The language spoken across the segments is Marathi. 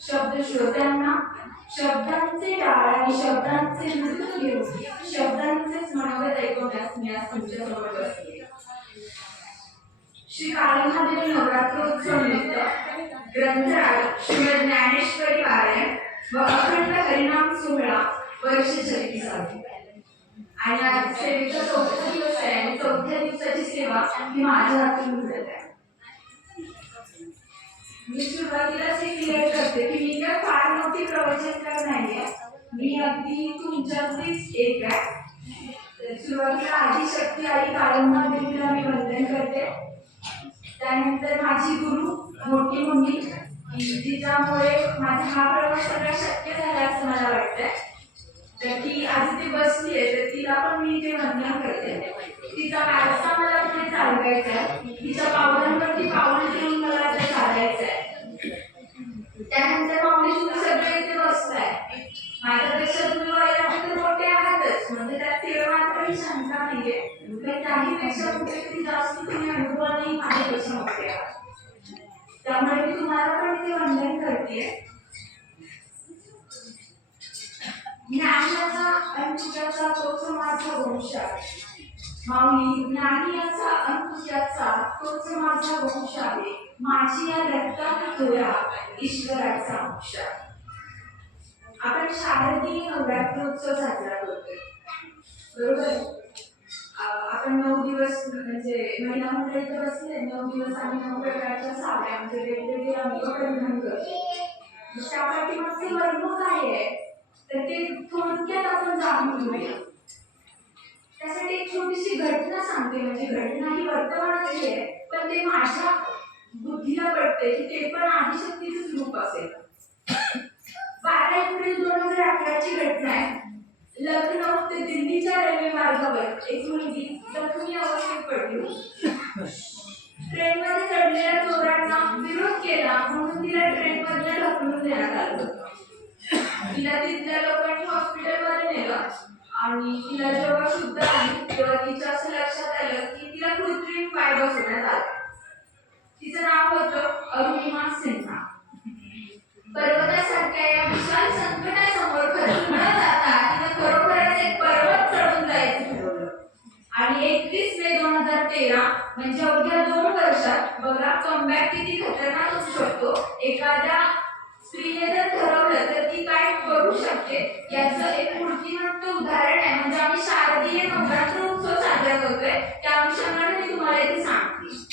शब्द श्रोत्यांना शब्दांचे डाळ आणि शब्दांचे मृत्यू घेऊन शब्दांचेच मनोगत ऐकवण्यास मी आज तुमच्यासमोर बसले. श्री काळीमधील नवरात्रोत्सव निमित्त ग्रंथराज श्रीमद ज्ञानेश्वरी पारायण व अखंड हरिनाम सोहळा वर्षचरिती चालू आणि आज सेवेचा 4था दिवस आहे आणि 4थ्या दिवसाची सेवा ही माझ्या हातून घडत आहे. मी सुरुवातीलाच हे क्लिअर करते की मी काय फार मोठी प्रवचनकार नाहीये, मी अगदी तुमच्यातलीच एक आहे. सुरुवातीला आदिशक्ती आई काळींबा देवीला मी वंदन करते. त्यानंतर माझी गुरु मोठी मम्मी जिच्यामुळे माझा हा प्रवास सगळा शक्य झाला असं मला वाटतंय. तर ती आज ती बसली आहे तर तिला पण मी ते वंदन करते. तिचा वारसा मला पुढे चालवायचा आहे, तिच्या पावलांवरती पाऊल ठेवून मला ते चालायचं आहे. त्यानंतर मम्मी तुम्ही सगळे इथे बसताय, माझ्यापेक्षा तुम्ही वयामध्ये मोठे आहातच, म्हणजे त्यात तेवढं मात्र शंका नाहीये. त्याहीपेक्षा कुठेतरी जास्त तुम्ही अनुभवाने माझ्यापेक्षा मोठे आहात. त्यामुळे मी तुम्हाला पण ते वंदन करते. ज्ञानाचा अंकुशाचा तोच माझा वंश आहे. माऊली ज्ञानी याचा अंकुशाचा तोच माझा वंश आहे. माझी या रक्तात थोडा ईश्वराचा अंश आहे. आपण शारदीय नवरात्रोत्सव साजरा करतोय, बरोबर? आपण 9 दिवस म्हणजे महिला मंडळ इथे बसले, 9 दिवस आम्ही 9 प्रकारच्या साड्या म्हणजे वेगवेगळे रंग परिधान करतो. त्या पाठीमागचे मर्म काय आहे तर ते थोडक्यात आपण जाणून घेऊया. त्यासाठी एक छोटीशी घटना सांगते, म्हणजे घटना ही वर्तमानातली आहे पण ते माझ्या बुद्धीला पडते की ते पण आदिशक्तीचंच रूप असेल. 12 एप्रिल 2011 ची घटना आहे. लखनौ ते दिल्लीच्या रेल्वे मार्गावर एक मुलगी जखमी अवस्थेत पडली. ट्रेनमध्ये चढलेल्या चोरांना विरोध केला म्हणून तिला ट्रेनमधल्या ढकलून देण्यात आलं. तिला तिथल्या लोकांनी हॉस्पिटलमध्ये नेलं आणि तिला जेव्हा शुद्ध आली तेव्हा तिच्या असं लक्षात आलं की तिला कृत्रिम पाय बसवण्यात आला. तिचं नाव होतं अरुणिमा सिन्हा. पर्वतासारख्या या विशाल संकटासमोर खचून न जाता तिने खरोखरच एक पर्वत चढून जायचं ठरवलं. आणि 31 मे 2013 म्हणजे अवघ्या 2 वर्षात बघा कमबॅक किती खतरनाक असू शकतो. एखाद्या स्त्रीने जर ठरवलं तर ती काय करू शकते याचं एक मूर्तिमंत उदाहरण आहे. म्हणजे आम्ही शारदीय नवरात्रोत्सव साजरा करतोय त्या अनुषंगाने मी तुम्हाला इथे सांगते.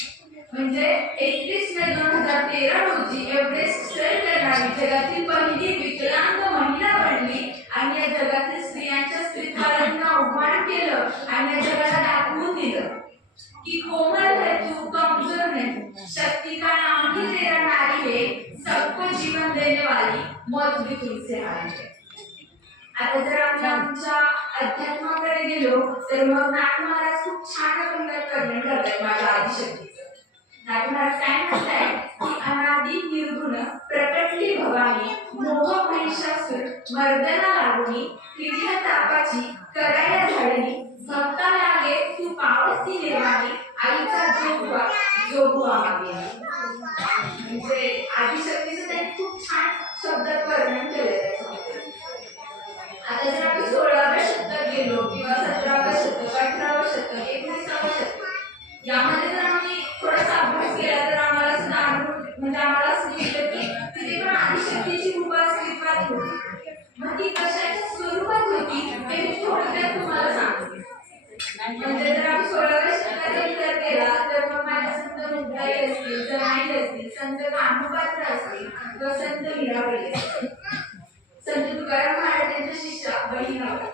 म्हणजे 31 मे 2013 रोजी एव्हरेस्ट सर करणारी जगातील पहिली विकलांग महिला बनली आणि या जगातील स्त्रियांच्या स्त्रीत्वाला आव्हान केलं आणि या जगाला दाखवून दिलं कि कोमल है तू, कमजोर नहीं, शक्ति का नाम ही तेरा नारी है, सबको जीवन देने वाली, मौत भी तुमसे हारी है. आता जर आपण आमच्या अध्यात्माकडे गेलो तर मग नाथ महाराज खूप छान प्रकारे वर्णन करतात माझ्या आदिशक्तीचं. नाथ महाराज काय म्हणताय की अनादि निर्गुण प्रकटली भवानी, मोह महिषासुर मर्दना लागुनी, क्रीडा तापाची कराया झाडणी, भक्ता लागे तू पावती निर्वाणी, आईचा जोगवा मागे. म्हणजे आदिशक्तीचं त्यांनी खूप छान शब्दात वर्णन केलेलं आहे. आता जर आपण 16व्या शतकात गेलो किंवा 17व्या शतक, 18व्या शतक, 19व्या शतक यामध्ये जर आम्ही थोडासा अभ्यास केला तर आम्हाला असं जाणून म्हणजे आम्हाला असं दिसतं की तिथे पण आदिशक्तीची रूप अस्तित्वात होती. मग ती कशाच्या स्वरूपात होती हे मी थोडक्यात तुम्हाला सांगते. म्हणजे जर आपण 16व्या शतकाचा विचार केला तर मग माझ्या संत मुक्ताई असतील, जनाई असतील, संत कान्होपात्र असतील किंवा संत मीराबाई असतील, संत तुकाराम महाराजांच्या शिष्या बहिणाबाई.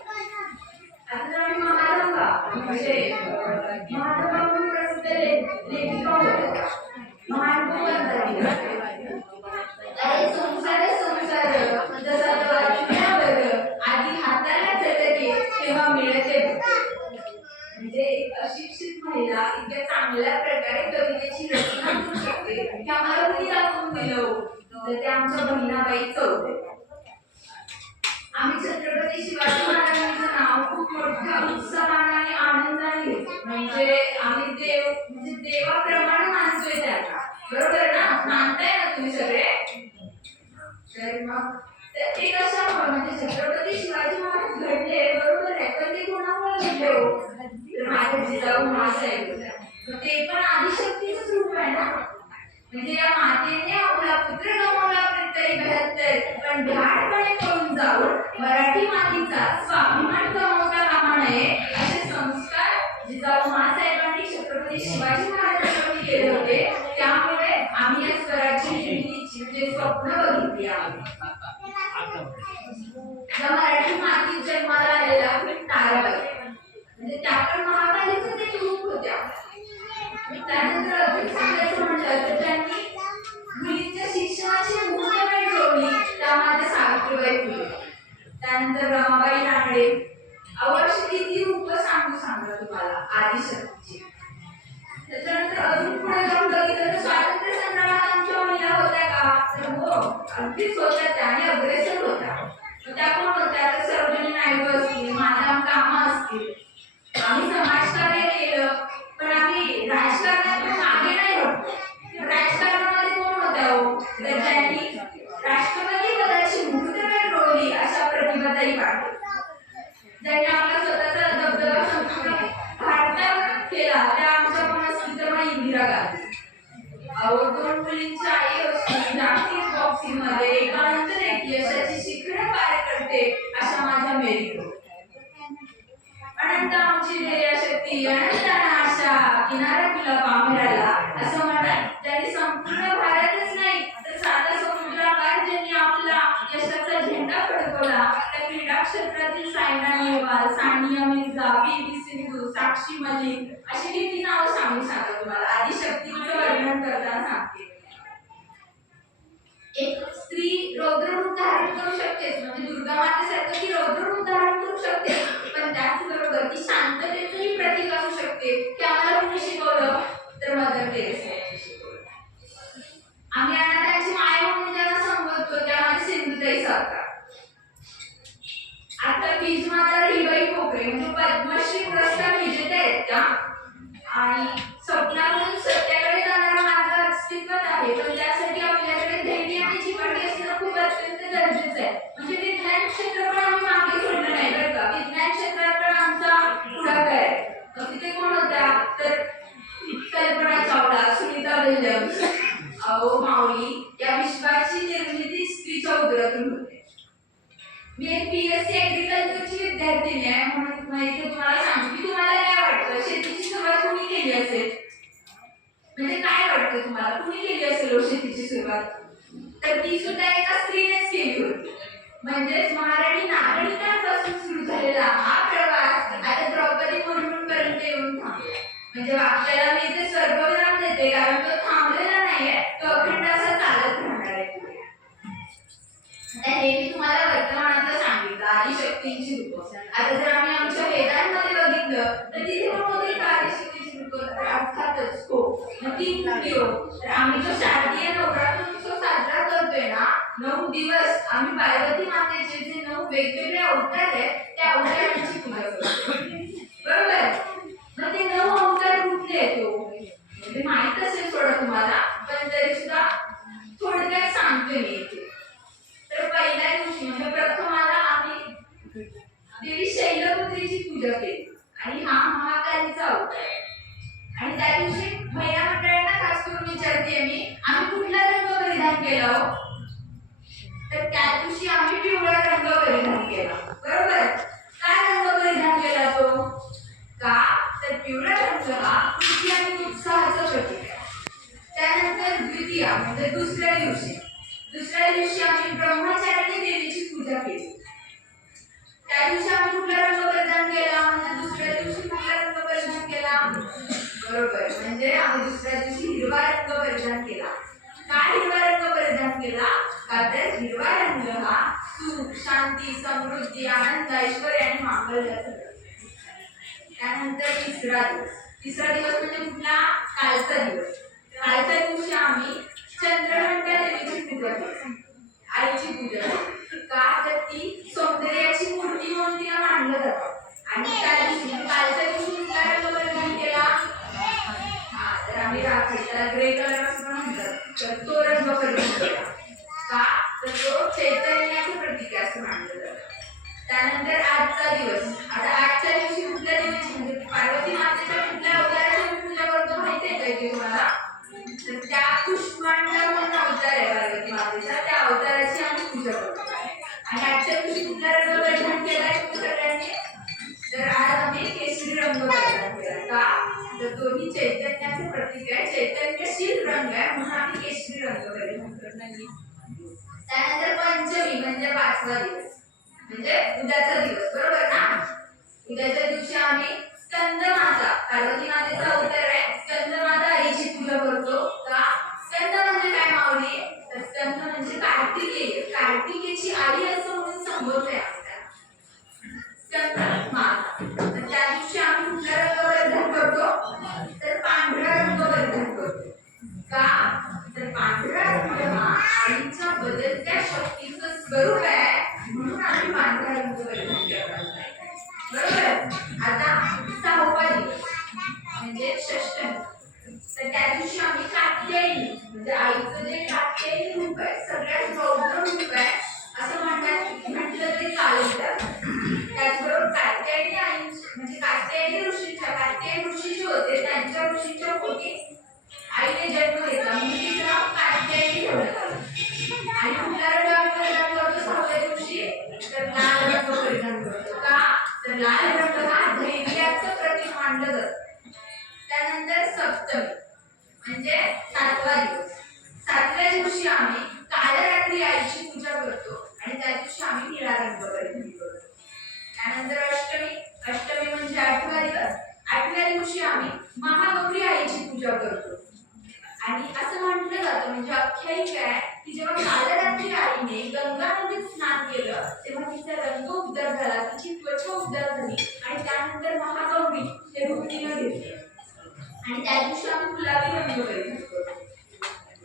आता जर आम्ही महात्मा म्हणजे महात्मा म्हणून प्रसिद्ध लेखिका होत्या, महात्मा संसार जसा आधी हाताला झटके तेव्हा मिळते. म्हणजे एक अशिक्षित महिला इतक्या चांगल्या प्रकारे कवितेची रचना करू शकते की आम्हाला कुणी दाखवून दिलं तर त्या आमच्या बहिणाबाई चौधरी. आम्ही छत्रपती शिवाजी महाराजांचं नाव खूप मोठ्या उत्साहाने आणि आनंदाने घेतो. म्हणजे आम्ही देवाप्रमाणे मानतोय त्यांना, बरोबर ना? मानताय ना तुम्ही सगळे? तर मग ते कशामुळे म्हणजे छत्रपती शिवाजी महाराज घडले बरोबर आहे, पण ते कोणामुळे घडले हो? तर माझे जिजाऊ मासाहेब होत्या. मग ते पण आदिशक्तीच रूप आहे ना. म्हणजे या मातेने आपला पुत्र गमावला तरी 72, पण भ्याडपणे पळून जाऊन मराठी मातीचा स्वाभिमान गमावता कामा नये असे संस्कार जिजाऊ मासाहेबांनी छत्रपती शिवाजी महाराजांनी केले होते. त्यामुळे आम्ही या स्वराज्य निर्मितीची म्हणजे स्वप्न बघितली आहोत. या मराठी मातीत जन्माला आलेला ताराबाई म्हणजे त्या पण महाकालीचं ते रूप होत्या. त्यानंतर अजून सांगायचं म्हटलं तर त्यांनी मुलींच्या शिक्षणाची मुहूर्तमेढ रोवली, त्या माझ्या सावित्रीबाई फुले. त्यानंतर रमाबाई रानडे. अवश्य किती रूप सांगू तुम्हाला आदिशक्तीची. त्याच्यानंतर अजून पुढे जाऊन बघितलं तर स्वातंत्र्य संग्रामात आमच्या महिला होत्या का? तर हो, अगदीच होत्या त्या आणि अग्रेसर होत्या. त्या कोण होत्या? तर सरोजिनी नायडू असतील, मादाम कामा असतील. आम्ही समाजकार्य केलं, पण आम्ही राजकारणात मागे नाही होतो. राजकारणामध्ये कोण होत्या हो? तर त्यांनी राष्ट्रपती पदाची मुहूर्तमेढ रोवली अशा प्रतिभाताई पाटील. ज्यांनी आपला स्वतःचा दबदबा संपूर्ण भारतावर केला त्या आमच्या पण असतील तर मग इंदिरा गांधी. अहो, 2 मुलींची आई असतील, जागतिक बॉक्सिंग मध्ये एकानंतर एक यशाची शिखरं पार करते अशा माझ्या मेरी कोम. अनंत आमची शक्ती अनंत आशा किनारा तुला पामेराला असं म्हणत ज्यांनी संपूर्ण भारतच नाही तर 7 समुद्रापार ज्यांनी आपला यशाचा झेंडा फडकवला त्या क्रीडा क्षेत्रातील सायना नेहवाल, सानिया मिर्झा, पी.व्ही. सिंधू, साक्षी मलिक अशी किती नावं सांगा तुम्हाला. आदिशक्तीचं वर्णन करताना सांगते. एक स्त्री रौद्ररूप धारण करू शकते, म्हणजे दुर्गा मातेसारखं ती रौद्ररूप धारण करू शकते, पण त्याचबरोबर ती शांततेचंही प्रतीक असू शकते. की आम्हाला कोणी शिकवलं? तर मदर टेरेसा यांनी शिकवलं. आम्ही अनाथांची माय म्हणून ज्यांना संबोधतो त्या माझ्या सिंधुताई सरकार. आता बीज माता हिबाई पोकरे म्हणजे पद्मश्री पुरस्कार विजेते आहेत त्या. आणि स्वप्नातून सत्याकडे जाणारा मार्ग अस्तित्वात आहे, पण त्यासाठी आपल्याकडे धैर्य आणि चिकाटी असणं खूप अत्यंत गरजेचं आहे. म्हणजे विज्ञान क्षेत्र पण आम्ही मागे सोडलं नाही बरं का. विज्ञान क्षेत्रात पण आमचा पुढाकार आहे. तिथे कोण होत्या? तर कल्पना चावला, सुनीता विल्यम्स. अहो माऊली, या विश्वाची निर्मिती स्त्रीच्या उदरातून होते. मी एक पीएससी ऍग्रिकल्चरची विद्यार्थिनी आहे म्हणून माहिती तुम्हाला सांगते की तुम्हाला काय वाटतं शेतीची सुरुवात कोणी केली असेल? म्हणजे काय वाटतं तुम्हाला कोणी केली असेल शेतीची सुरुवात? तर ती सुद्धा एका स्त्रीनेच केली होती. म्हणजेच महाराणी नागरिकांपासून सुरू झालेला हा प्रवास आता द्रौपदी मुर्मूंपर्यंत येऊन थांबला. म्हणजे आपल्याला मी इथे स्वर्गविराम देते कारण तो थांबलेला नाहीये, तो अखंड असा चालत राहणार आहे. हे मी तुम्हाला वर्तमानातलं सांगितलं आदिशक्तींची रूपं. आता जर आम्ही आमच्या वेदांमध्ये बघितलं तर तिथे पण होती आदिशक्तीची रूपं. अर्थातच हो. मग ती कुठली हो? तर आम्ही जो शारदीय नवरात्र उत्सव साजरा करतोय ना, 9 दिवस आम्ही पार्वती मातेचे जे 9 वेगवेगळे अवतार आहेत त्या अवतारांची पूजा करतो. बरोबर? मग ते 9 अवतार कुठले आहेत हो? म्हणजे माहित असेल थोडं तुम्हाला, पण तरी सुद्धा थोडक्यात सांगते मी इथे. तर पहिल्या दिवशी म्हणजे प्रथमाला आम्ही देवी शैलपुत्रीची पूजा केली आणि हा महाकालीचा अवतार आहे. आणि त्या दिवशी महिला मंडळांना खास करून विचारते मी, आम्ही कुठला रंग परिधान केला हो? तर त्या दिवशी आम्ही पिवळा रंग परिधान केला. बरोबर? काय रंग परिधान केला तो? का? तर पिवळा रंग हा कृती आणि उत्साहाचं प्रतीक आहे. त्यानंतर द्वितीया म्हणजे दुसऱ्या दिवशी आम्ही ब्रह्मचारिणी देवीची पूजा केली. त्या दिवशी आम्ही कुठला रंग परिधान केला? म्हणजे दुसऱ्या दिवशी कुठला रंग परिधान केला? बरोबर, म्हणजे आम्ही दुसऱ्या दिवशी हिरवा रंग परिधान केला. का हिरवा रंग परिधान केला? का तर हिरवा रंग हा सुख, शांती, समृद्धी, आनंद, ऐश्वर्य आणि मांगल्याचं प्रतीक. त्यानंतर तिसरा दिवस म्हणजे कुठला? कालचा दिवस. कालच्या दिवशी आम्ही चंद्रघंटा देवीची पूजा केली, आईची पूजा केली. का तर ती सौंदर्याची मूर्ती म्हणून तिला मानलं जातं. आणि त्या दिवशी कालच्या दिवशी काय रंग परिधान केला? तर आम्ही राखाडी, त्याला ग्रे कलर असं पण म्हणतात, तर तो रंग परिधान केला. का तर तो चैतन्याचं प्रतीक आहे असं मानलं जातं. त्यानंतर आजचा दिवस. आता आजच्या दिवशी कुठल्या दिवशी म्हणजे पार्वती मातेच्या कुठल्या अवताराची पूजा करतो माहिती आहे का तुम्हाला? तर त्या पुष्पांडा म्हणून अवतार आहे पार्वती मातेचा, त्या अवताराची आम्ही पूजा करतो. आणि आजच्या दिवशी कुठला रंग परिधान केलाय सगळ्यांनी? तर आज आम्ही केशरी रंग परिधान केला. का? तर दोन्ही चैतन्याचे प्रतीक आहे, चैतन्यशील रंग आहे म्हणून आम्ही केशरी रंग परिधान करतो. त्यानंतर पंचमी म्हणजे 5वा दिवस म्हणजे उद्याचा दिवस, बरोबर ना? उद्याच्या दिवशी आम्ही स्कंदमाता, पार्वती मातेचा अवतार आहे, स्कंदमाता आईची पूजा करतो. का? स्कंद म्हणजे काय माऊली? तर स्कंद म्हणजे कार्तिकेय, कार्तिकेची आई असं म्हणून संबोधलंय आपल्याला स्कंदमाता. तर त्या दिवशी आम्ही कुठला रंग परिधान करतो? तर पांढरा रंग परिधान करतो. का? तर पांढरा रंग हा आईच्या बदलत्या शक्तीचं स्वरूप आहे म्हणून आम्ही पांढरा रंग परिधान करतो. बरोबर. आता 6वा दिवस म्हणजे षष्टमी. तर त्या दिवशी आम्ही कात्यायनी म्हणजे आईचं जे कात्यायनी रूप आहे, सगळ्यात गौरव रूप आहे असं म्हटलं तरी चालेल. त्याचबरोबर कात्यायनी आई म्हणजे कात्यायनी ऋषी जे होते त्यांच्या ऋषीच्या पोटी आईने जन्म घेतला म्हणून तिचं नाव कात्यायनी ठेवण्यात आलं. आणि कुठला रंग आम्ही परिधान करतो 6व्या दिवशी? तर लाल रंग परिधान करतो. का? तर लाल रंग हा धैर्याचं प्रतीक मानलं जातं. त्यानंतर सप्तमी म्हणजे 7वा दिवस. 7व्या दिवशी आम्ही कालरात्री आईची पूजा करतो आणि त्या दिवशी आम्ही निळा रंग परिधान करतो. त्यानंतर अष्टमी. अष्टमी म्हणजे 8वा दिवस. 8व्या दिवशी आम्ही महागौरी आईची पूजा करतो. आणि असं म्हटलं जातं म्हणजे आख्यायिका आहे की जेव्हा कालरात्री आईने गंगा नदीत स्नान केलं तेव्हा तिचा रंग उदर झाला, तिची त्वचा उदर झाली आणि त्यानंतर महागौरी हे रूप तिने घेतले आणि त्या दिवशी आम्ही गुलाबी रंग परिधान करतो.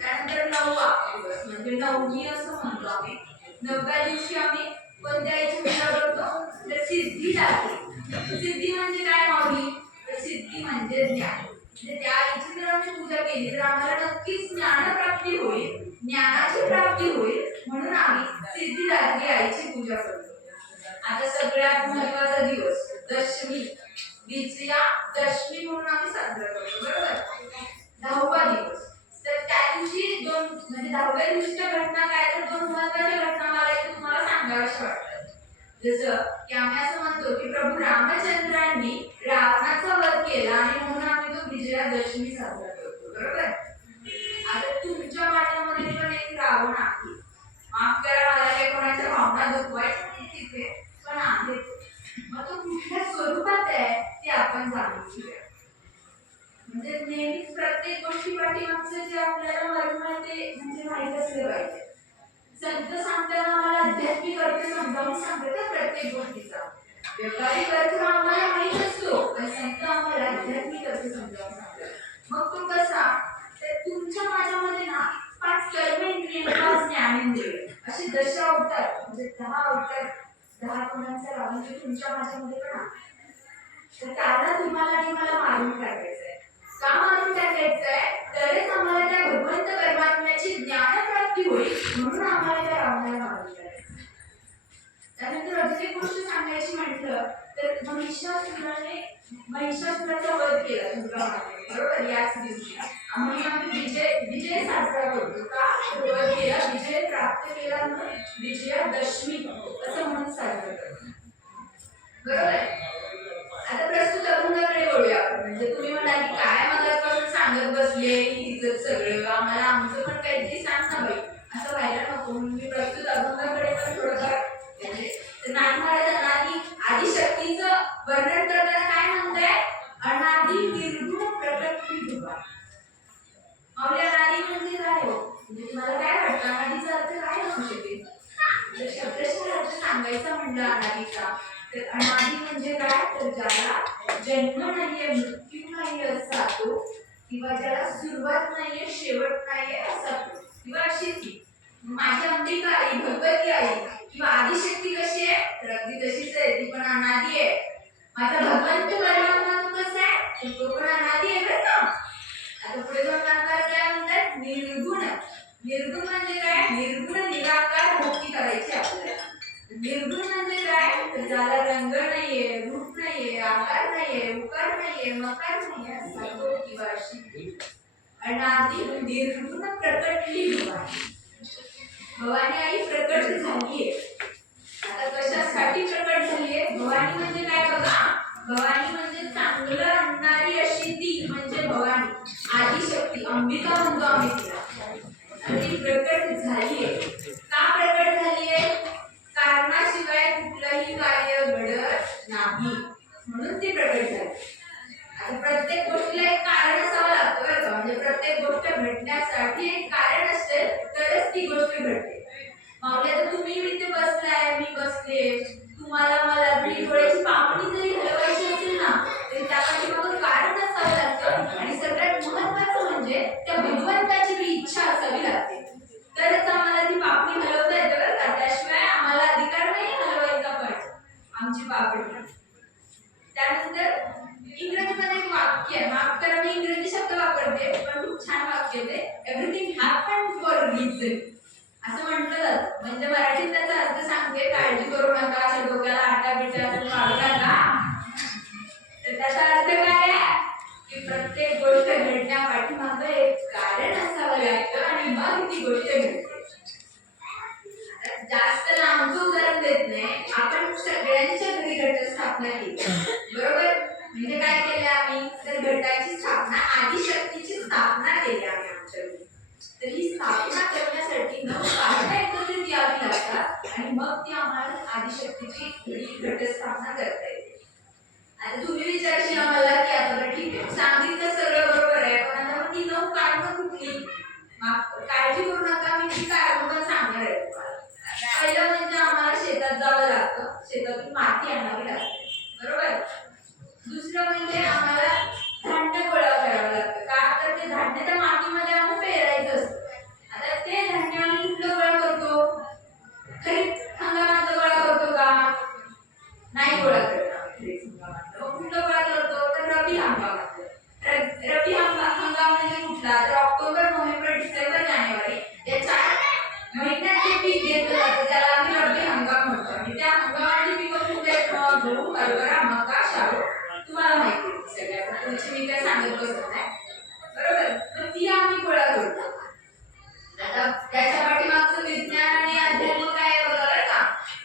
त्यानंतर 9वा दिवस म्हणजे नवमी असं म्हणतो आम्ही. 9व्या दिवशी आम्ही कोणत्या आईची पूजा करतो? तर सिद्धिदात्री. सिद्धी म्हणजे काय माऊली? तर सिद्धी म्हणजे ज्ञान. म्हणजे त्या आईची जर आम्ही पूजा केली तर आम्हाला नक्कीच ज्ञानप्राप्ती होईल, ज्ञानाची प्राप्ती होईल म्हणून आम्ही सिद्धिदात्री आईची पूजा करतो. आता सगळ्यात महत्त्वाचा दिवस दशमी, विजयादशमी म्हणून आम्ही साजरा करतो. बरोबर. 10वा दिवस. तर त्या दिवशी म्हणजे 10व्या दिवशीच्या घटना काय? तर 2 महत्त्वाच्या घटना मला इथे तुम्हाला सांगाव्याशा वाटतात. जसं की आम्ही असं म्हणतो की प्रभू रामचंद्रांनी रावणाचा वध केला आणि म्हणून आम्ही तो विजयादशमी साजरा करतो. बरोबर. आता तुमच्या माझ्यामध्ये पण एक रावण आहे. माफ करा मला काही कोणाच्या भावना दुखवायच्या नाही तिथे, पण आहे. मग तो कुठल्या स्वरूपात आहे ते आपण जाणून घेऊया. म्हणजे नेहमीच प्रत्येक गोष्टी पाठीमागचं जे आपल्याला मर्म आहे ते म्हणजे माहीत असलं पाहिजे. संत सांगताना आम्हाला आध्यात्मिक अर्थ समजावून सांगतात प्रत्येक गोष्टीचा. व्यावहारिक अर्थ आम्हाला माहीत असतो पण संत आम्हाला आध्यात्मिक अर्थ समजावून सांगतात. मग तो कसा? तर तुमच्या माझ्यामध्ये ना 5 कर्मेंद्रिय, 5 ज्ञानेंद्रिय असे 10 अवतार म्हणजे 10 अवतार 10 गुणांचा लाभ म्हणजे तुमच्या माझ्यामध्ये पण आहे. तर त्याला तुम्हाला आणि मला मारून टाकायचं आहे. का मारून टाकायचं आहे? तरच आम्हाला त्या भगवंत परमात्म्याची ज्ञानप्राप्ती होईल म्हणून आम्हाला त्या रावणाला मारून टाकायचं. त्यानंतर अजून एक गोष्ट सांगायची म्हटलं तर महिषासुराचा वध केला दुर्गा मातेने. बरोबर. याच दिवशी म्हणून आम्ही विजय साजरा करतो. का? वध केला, विजय प्राप्त केला म्हणून विजयादशमी असं म्हणून साजरा करतो. बरोबर. आता प्रस्तुत अभंगाकडे वळूया आपण. म्हणजे तुम्ही म्हणाल की काय मगाचपासून सांगत बसले तिचं सगळं, आम्हाला आमचं पण काहीतरी सांग ना बाई, असं व्हायला नको म्हणून मी प्रस्तुत अभंगाकडे पण थोडंफार नाथ महाराज आदिशक्तीचं वर्णन करताना काय म्हणताय? अनादि निर्गुण प्रकट विभवा. आपल्या अनादि म्हणजे काय हो? म्हणजे तुम्हाला काय वाटतं अनादीचा अर्थ काय असू शकेल? जर शब्दशः अर्थ सांगायचा म्हणलं अनादीचा तर अनादि म्हणजे काय? तर ज्याला जन्म नाहीये, मृत्यू नाहीये असा तो, किंवा ज्याला सुरुवात नाहीये, शेवट नाहीये असा तो, किंवा अशी ती माझी अंबिका आई, भगवती आई किंवा आदिशक्ती कशी आहे? तर अगदी तशीच आहे, ती पण अनादि आहे. माझा भगवंत परमात्मा तो कसा आहे? तो पण अनादि आहे बरं का. आता पुढे जाऊन काय म्हणतात? निर्गुण. निर्गुण म्हणजे काय? निर्गुण निराकार भौतिक निर्गुण म्हणजे काय? तर ज्याला रंग नाहीये, रूप नाहीये, आकार नाहीये, उकार नाहीये, मकार नाहीये, असा तो किंवा अशी अनादि निर्गुण प्रकटली भवानी. भवानी आई प्रकट झालीये. आता कशासाठी प्रकट झालीये? भवानी म्हणजे काय बघा, भवानी म्हणजे चांगलं आणणारी अशी ती म्हणजे भवानी, आदिशक्ती, अंबिका म्हणतो आम्ही तिला. आणि ती प्रकट झालीये. का प्रकट झालीये? कारणाशिवाय कुठलंही कार्य घडत नाही, म्हणून ती प्रकट झाली. आता प्रत्येक गोष्टीला एक कारण असावं लागतं बरं का, म्हणजे प्रत्येक गोष्ट घडण्यासाठी एक कारण असेल तरच ती गोष्ट घडते. माऊली आता तुम्ही इथे बसलाय, मी बसले, तुम्हाला मला आपली डोळ्याची पापणी जरी हलवायची असेल ना तरी त्यासाठी मग कारण असावं लागतं. आणि सगळ्यात महत्त्वाचं म्हणजे त्या भगवंताची बी इच्छा असावी लागते, तरच आम्हाला ती पापणी हलवता येते बरं का. त्याशिवाय आम्हाला अधिकार नाही हलवायचा पण आमची पापणी. त्यानंतर इंग्रजीमध्ये एक वाक्य आहे, माफ करा मी इंग्रजी शब्द वापरते पण खूप छान वाक्य आहे ते, एव्हरीथिंग हॅपन फॉर रिझन असं म्हटलं जातं. म्हणजे मराठीत त्याचा अर्थ सांगते, काळजी करू नका, अशा डोक्याला आटा बिटा काढू नका. तर त्याचा अर्थ काय आहे की प्रत्येक गोष्ट घडण्यापाठीमागं एक कारण असावं लागतं आणि मग ती गोष्ट घडते. जास्त लांबचं उदाहरण देत नाही, आपण सगळ्यांच्या घरी घटस्थापना केली बरोबर. म्हणजे काय केलं आम्ही, तर घटाची स्थापना, आदिशक्तीची स्थापना केली आम्ही आमच्या घरी. तर ही स्थापना करण्यासाठी 9 कारणं एकत्रित यावी लागतात आणि मग ती आम्हाला आदिशक्तीची घटस्थापना करता येते. आता तुम्ही विचारशील आम्हाला की आता ठीक आहे सांगितलं सगळं बरोबर आहे, पण आता ती 9 कारणं कुठली? काळजी करू नका, मी ती कारणं पण सांगणार आहे तुम्हाला. पहिलं म्हणजे आम्हाला शेतात जावं लागतं, शेतातून माती आणावी लागते बरोबर. दुसरं म्हणजे आम्हाला धान्य गोळा करावं लागतं, का तर ते धान्य त्या मातीमध्ये आम्ही पेरायचं असतं. आता ते धान्य आम्ही कुठलं गोळा करतो? खरीप हंगामातलं गोळा करतो का? नाही गोळा करत खरीप हंगामातलं. मग कुठलं गोळा करतो? तर रब्बी हंगामातलं. रब्बी हंगाम म्हणजे कुठला? तर ऑक्टोबर, नोव्हेंबर, डिसेंबर, जानेवारी या 4 महिन्यात जे पीक घेतलं जातं त्याला आम्ही रब्बी हंगाम म्हणतो. आणि त्या हंगामाची पिकं कुठे आहेत? गहू, हरभरा, मका, शाळू, तुम्हाला माहिती आहे सगळ्या, तुमची मी काय सांगत बसत नाही बरोबर. तर ती आम्ही गोळा करतो. आता त्याच्या पाठीमागचं विज्ञान आणि अध्यात्म काय बघा बरं का,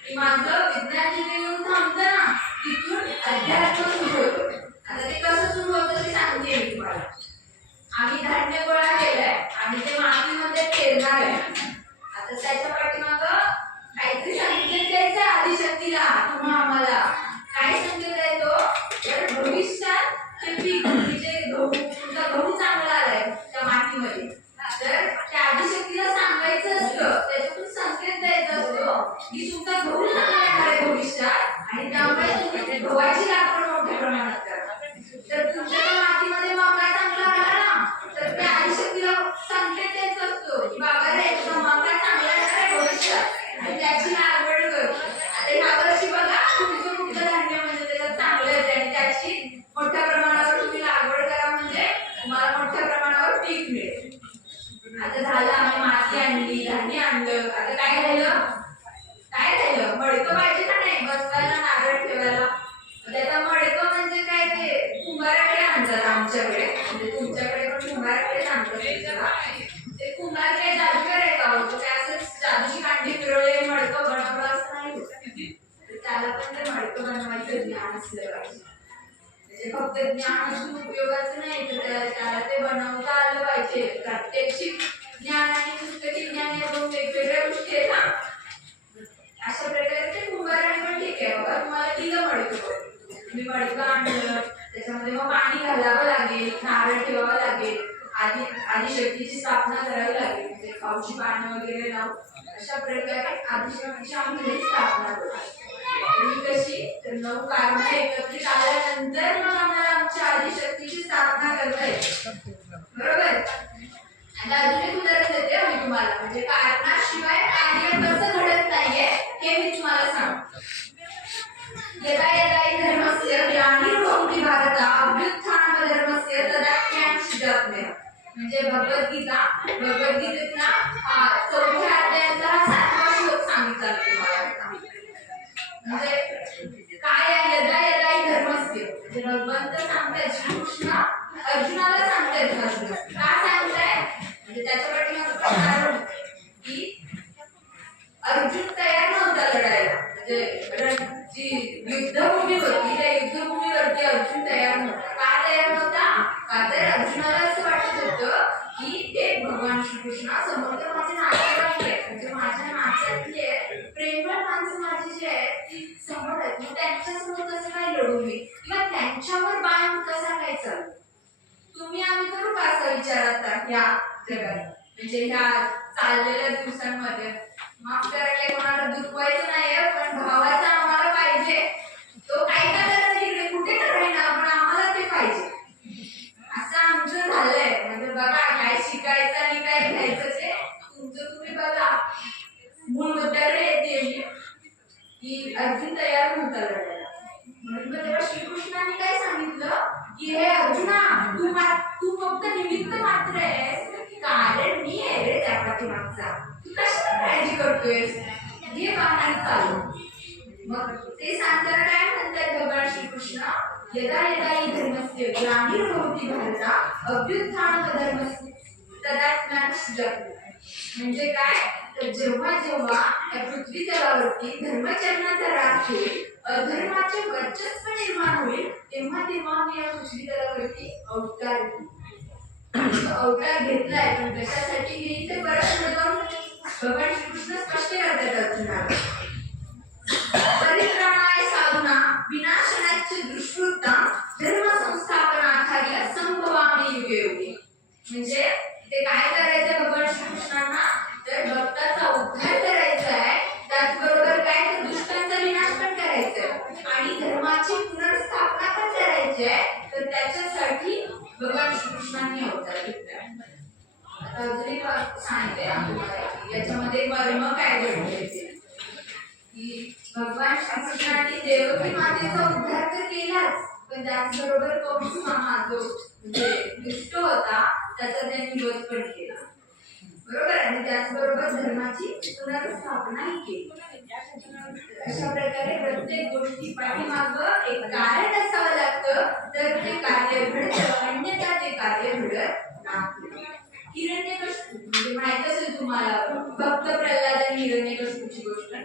की माझं विज्ञान जिथे येऊन थांबतं ना तिथून अध्यात्म सुरू होतं. आता ते कसं सुरू होतं ते सांगते मी तुम्हाला. आम्ही धान्य गोळा केलंय आणि ते मातीमध्ये पेरणार आहे. आता त्याच्या पाठीमागं काहीतरी संकेत द्यायचं आदिशक्तीला किंवा आम्हाला. काय संकेत द्यायचो? तर भविष्यात ते पीक म्हणजे तुमचा गहू चांगला आलाय त्या मातीमध्ये, तर त्या आदिशक्तीला सांगायचं असतं, त्याच्यातून संकेत द्यायचा असतो की तुमचा गहू चांगला येणार आहे भविष्यात आणि त्यामुळे तुम्ही गव्हाची लागवड मोठ्या प्रमाणात करा. तर तुमच्या मातीमध्ये मका चांगला आला ना तर त्या आदिशक्तीला संकेत द्यायचा असतो की बाबा रे तुझा मका चांगला येणार आहे भविष्यात आणि त्याची लागवड कर. आता ह्या वर्षी बघा तुमचं कुठलं धान्य म्हणजे त्याच्यात चांगलं येते आणि त्याची मोठ्या प्रमाणावर तुम्ही लागवड करा म्हणजे तुम्हाला मोठ्या प्रमाणावर पीक मिळेल. आता झालं आम्ही माती आणली, धान्य आणलं, आता काय राहिलं? काय राहिलं? मडकं पाहिजे का नाही बसवायला, नारळ ठेवायला. त्याचा मडकं म्हणजे काय ते कुंभाराकडे आणतात आमच्याकडे, म्हणजे तुमच्याकडे पण कुंभाराकडे आणतात. ते कुंभार काय जादूगर आहे का? काय असं जादूची कांडी फिरवले मडकं बनवलं असं नाही. त्याला पण ते मडकं बनवायचं ज्ञान असलं पाहिजे. म्हणजे फक्त ज्ञान असून उपयोगाचं नाही, तर त्याला ते बनवता आलं पाहिजे. प्रात्यक्षिक ज्ञान आणि पुस्तकी ज्ञान या 2 वेगवेगळ्या गोष्टी आहेत ना. अशा प्रकारे ते कुंभाराने पण ठीक आहे बाबा तुम्हाला दिलं मडकं, तुम्ही मडकं आणलं, त्याच्यामध्ये मग पाणी घालावं लागेल, नारळ ठेवावं लागेल, आदिशक्तीची स्थापना करावी लागेल, म्हणजे खाऊची पानं वगैरे लावून अशा प्रकारे आदिशक्तीची आम्ही स्थापना करतो. कशी? तर 9 कारणं एकत्रित आल्यानंतर मग आम्हाला आमच्या आदिशक्तीची स्थापना करता येते बरोबर. आता अजून एक उदाहरण देते मी तुम्हाला, म्हणजे कारणाशिवाय कार्य कसं घडत नाहीये हे मी तुम्हाला सांगतो. यदा यदा हि धर्मस्य ग्लानिर्भवति भारत अभ्युत्थानमधर्मस्य तदात्म्यान् सृजाम्यहम्. म्हणजे भगवद्गीतेतला 4थ्या अध्यायातला 7वा श्लोक सांगितला तुम्हाला. म्हणजे काय आहे यदा यदा हि धर्मस्य, म्हणजे भगवंत सांगतायत श्रीकृष्ण अर्जुनाला सांगतायत अर्जुन का सांगताय, म्हणजे त्याच्या पाठीमागचं कारण की अर्जुन तयार नव्हता लढायला, म्हणजे जी युद्धभूमी होती त्या युद्धभूमीवरती अर्जुन तयार नव्हता. का तयार नव्हता? का तर अर्जुनाला असं वाटत होतं की हे भगवान श्रीकृष्ण समोर तर माझे नातेवाईक आहेत, म्हणजे माझ्या नात्यातले प्रेमळ माणसं माझी जी आहेत ती समोर आहेत, मग त्यांच्यासमोर कसं काय लढू मी, किंवा त्यांच्यावर बाण कसा काय चालू, तुम्ही आम्ही करू का असा विचार आता या जगात, म्हणजे ह्या चाललेल्या दिवसांमध्ये. माफ करा काही कोणाला दुखवायचं नाहीये, पण भावाचा आम्हाला पाहिजे, तो काही का करत तिकडे कुठे करायना पण आम्हाला ते पाहिजे, असं आमचं झालंय. म्हणजे बघा काय शिकायचं आणि काय घ्यायचं ते तुमचं तुम्ही बघा. मूळ मुद्द्याकडे येते मी की अर्जुन तयार नव्हता लढायला, म्हणून तेव्हा श्रीकृष्णाने काय सांगितलं की हे अर्जुना तू फक्त निमित्त मात्र आहेस, कारण मी आहे रे त्या पाठीमागचा, तू कशाला काळजी करतोयस, हे बाणाने चालू. मग ते सांगताना काय म्हणतात भगवान श्रीकृष्ण, यदा यदा हि धर्मस्य ग्लानिर्भवति भारता अभ्युत्थानमधर्मस्य तदात्म्यान सृजति, म्हणजे काय तर जेव्हा जेव्हा या पृथ्वी तलावरती धर्मचरणाचा ऱ्हास होईल, अधर्माचे वर्चस्व निर्माण होईल, तेव्हा तेव्हा मी या पृथ्वी तलावरती अवतार घेतलाय. पण कशासाठी घेईल ते परत भगवान श्रीकृष्ण स्पष्ट करतात अर्जुनाला. परित्राणाय साधुना विनाशनाच्च दुष्कृता धर्म संस्थापनार्थाय संभवामि युगे युगे, म्हणजे ते काय करायचं भगवान श्रीकृष्णांना तर भक्ताचा उद्धार करायचा आहे, त्याचबरोबर काय तर दुष्टांचा विनाश पण करायचा आहे आणि धर्माची पुनर्स्थापना पण करायची आहे, तर त्याच्यासाठी भगवान श्रीकृष्णांनी अवतार घेतला. आता अजून एक सांगते आपल्याला याच्यामध्ये मर्म काय घडले की भगवान श्रीकृष्णाने देवकी मातेचा उद्धार तर केलाच, पण त्याचबरोबर कंस मामा जो म्हणजे दुष्ट होता त्याचा त्यांनी वध पण केला, बरोबर, आणि त्याचबरोबर धर्माची पुनर्स्थापनाही केली. अशा प्रकारे प्रत्येक गोष्टी पाठीमागं एक कारण असावं लागतं, तर ते कार्य घडतं, अन्यथा ते कार्य घडत नाही. हिरण्यकशिपू म्हणजे माहित असेल तुम्हाला, भक्त प्रल्हाद आणि हिरण्यकशिपूची गोष्ट,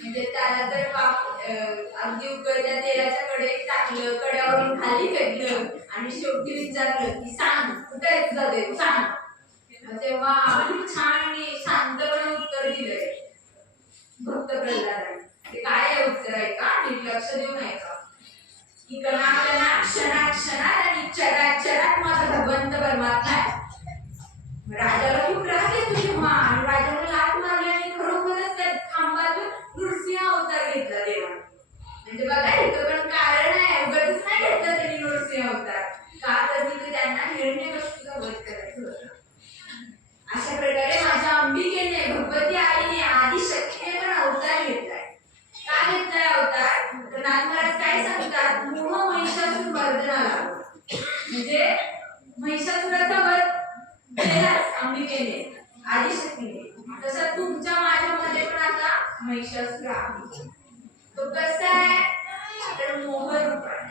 म्हणजे त्याला तर अगदी उकळत्या तेलाच्या कडेत टाकलं, कड्यावरून खाली फेकलं आणि शेवटी विचारलं की सांग कुठे आहे तुझा देव सांग, तेव्हा खूप छान आणि शांतपणे उत्तर दिलंय भक्त प्रल्हादाने. ते काय आहे उत्तर आहे का, नीट लक्ष देऊन ऐका की कणाकणा क्षणात क्षणात आणि चरात चरात माझा भगवंत परमात्मा आहे. राजाला खूप राग येतो तेव्हा, आणि राजाला लाथ मारल्याने खरोखरच त्या खांबातून नृसिंह अवतार घेतला देवाने. म्हणजे बघा इथं पण कारण आहे, उगाचच नाही घेतलं त्यांनी नृसिंह अवतार, का तर तिथे त्यांना हिरण्यकशिपूचा वध करायचं होतं. अशा प्रकारे माझ्या अंबिकेने भगवती आईने आदिशक्तीने पण अवतार घेतलाय. का घेतलाय अवतार, तर नागमहाराज काय सांगतात, मोह महिषासुर मर्दनाला, म्हणजे महिषासुराचा वध केलाच अंबिकेने आदिशक्तीने, तसं तुमच्या माझ्यामध्ये पण आता महिषासुर आहे. तो कसा आहे तर मोह रूपाने,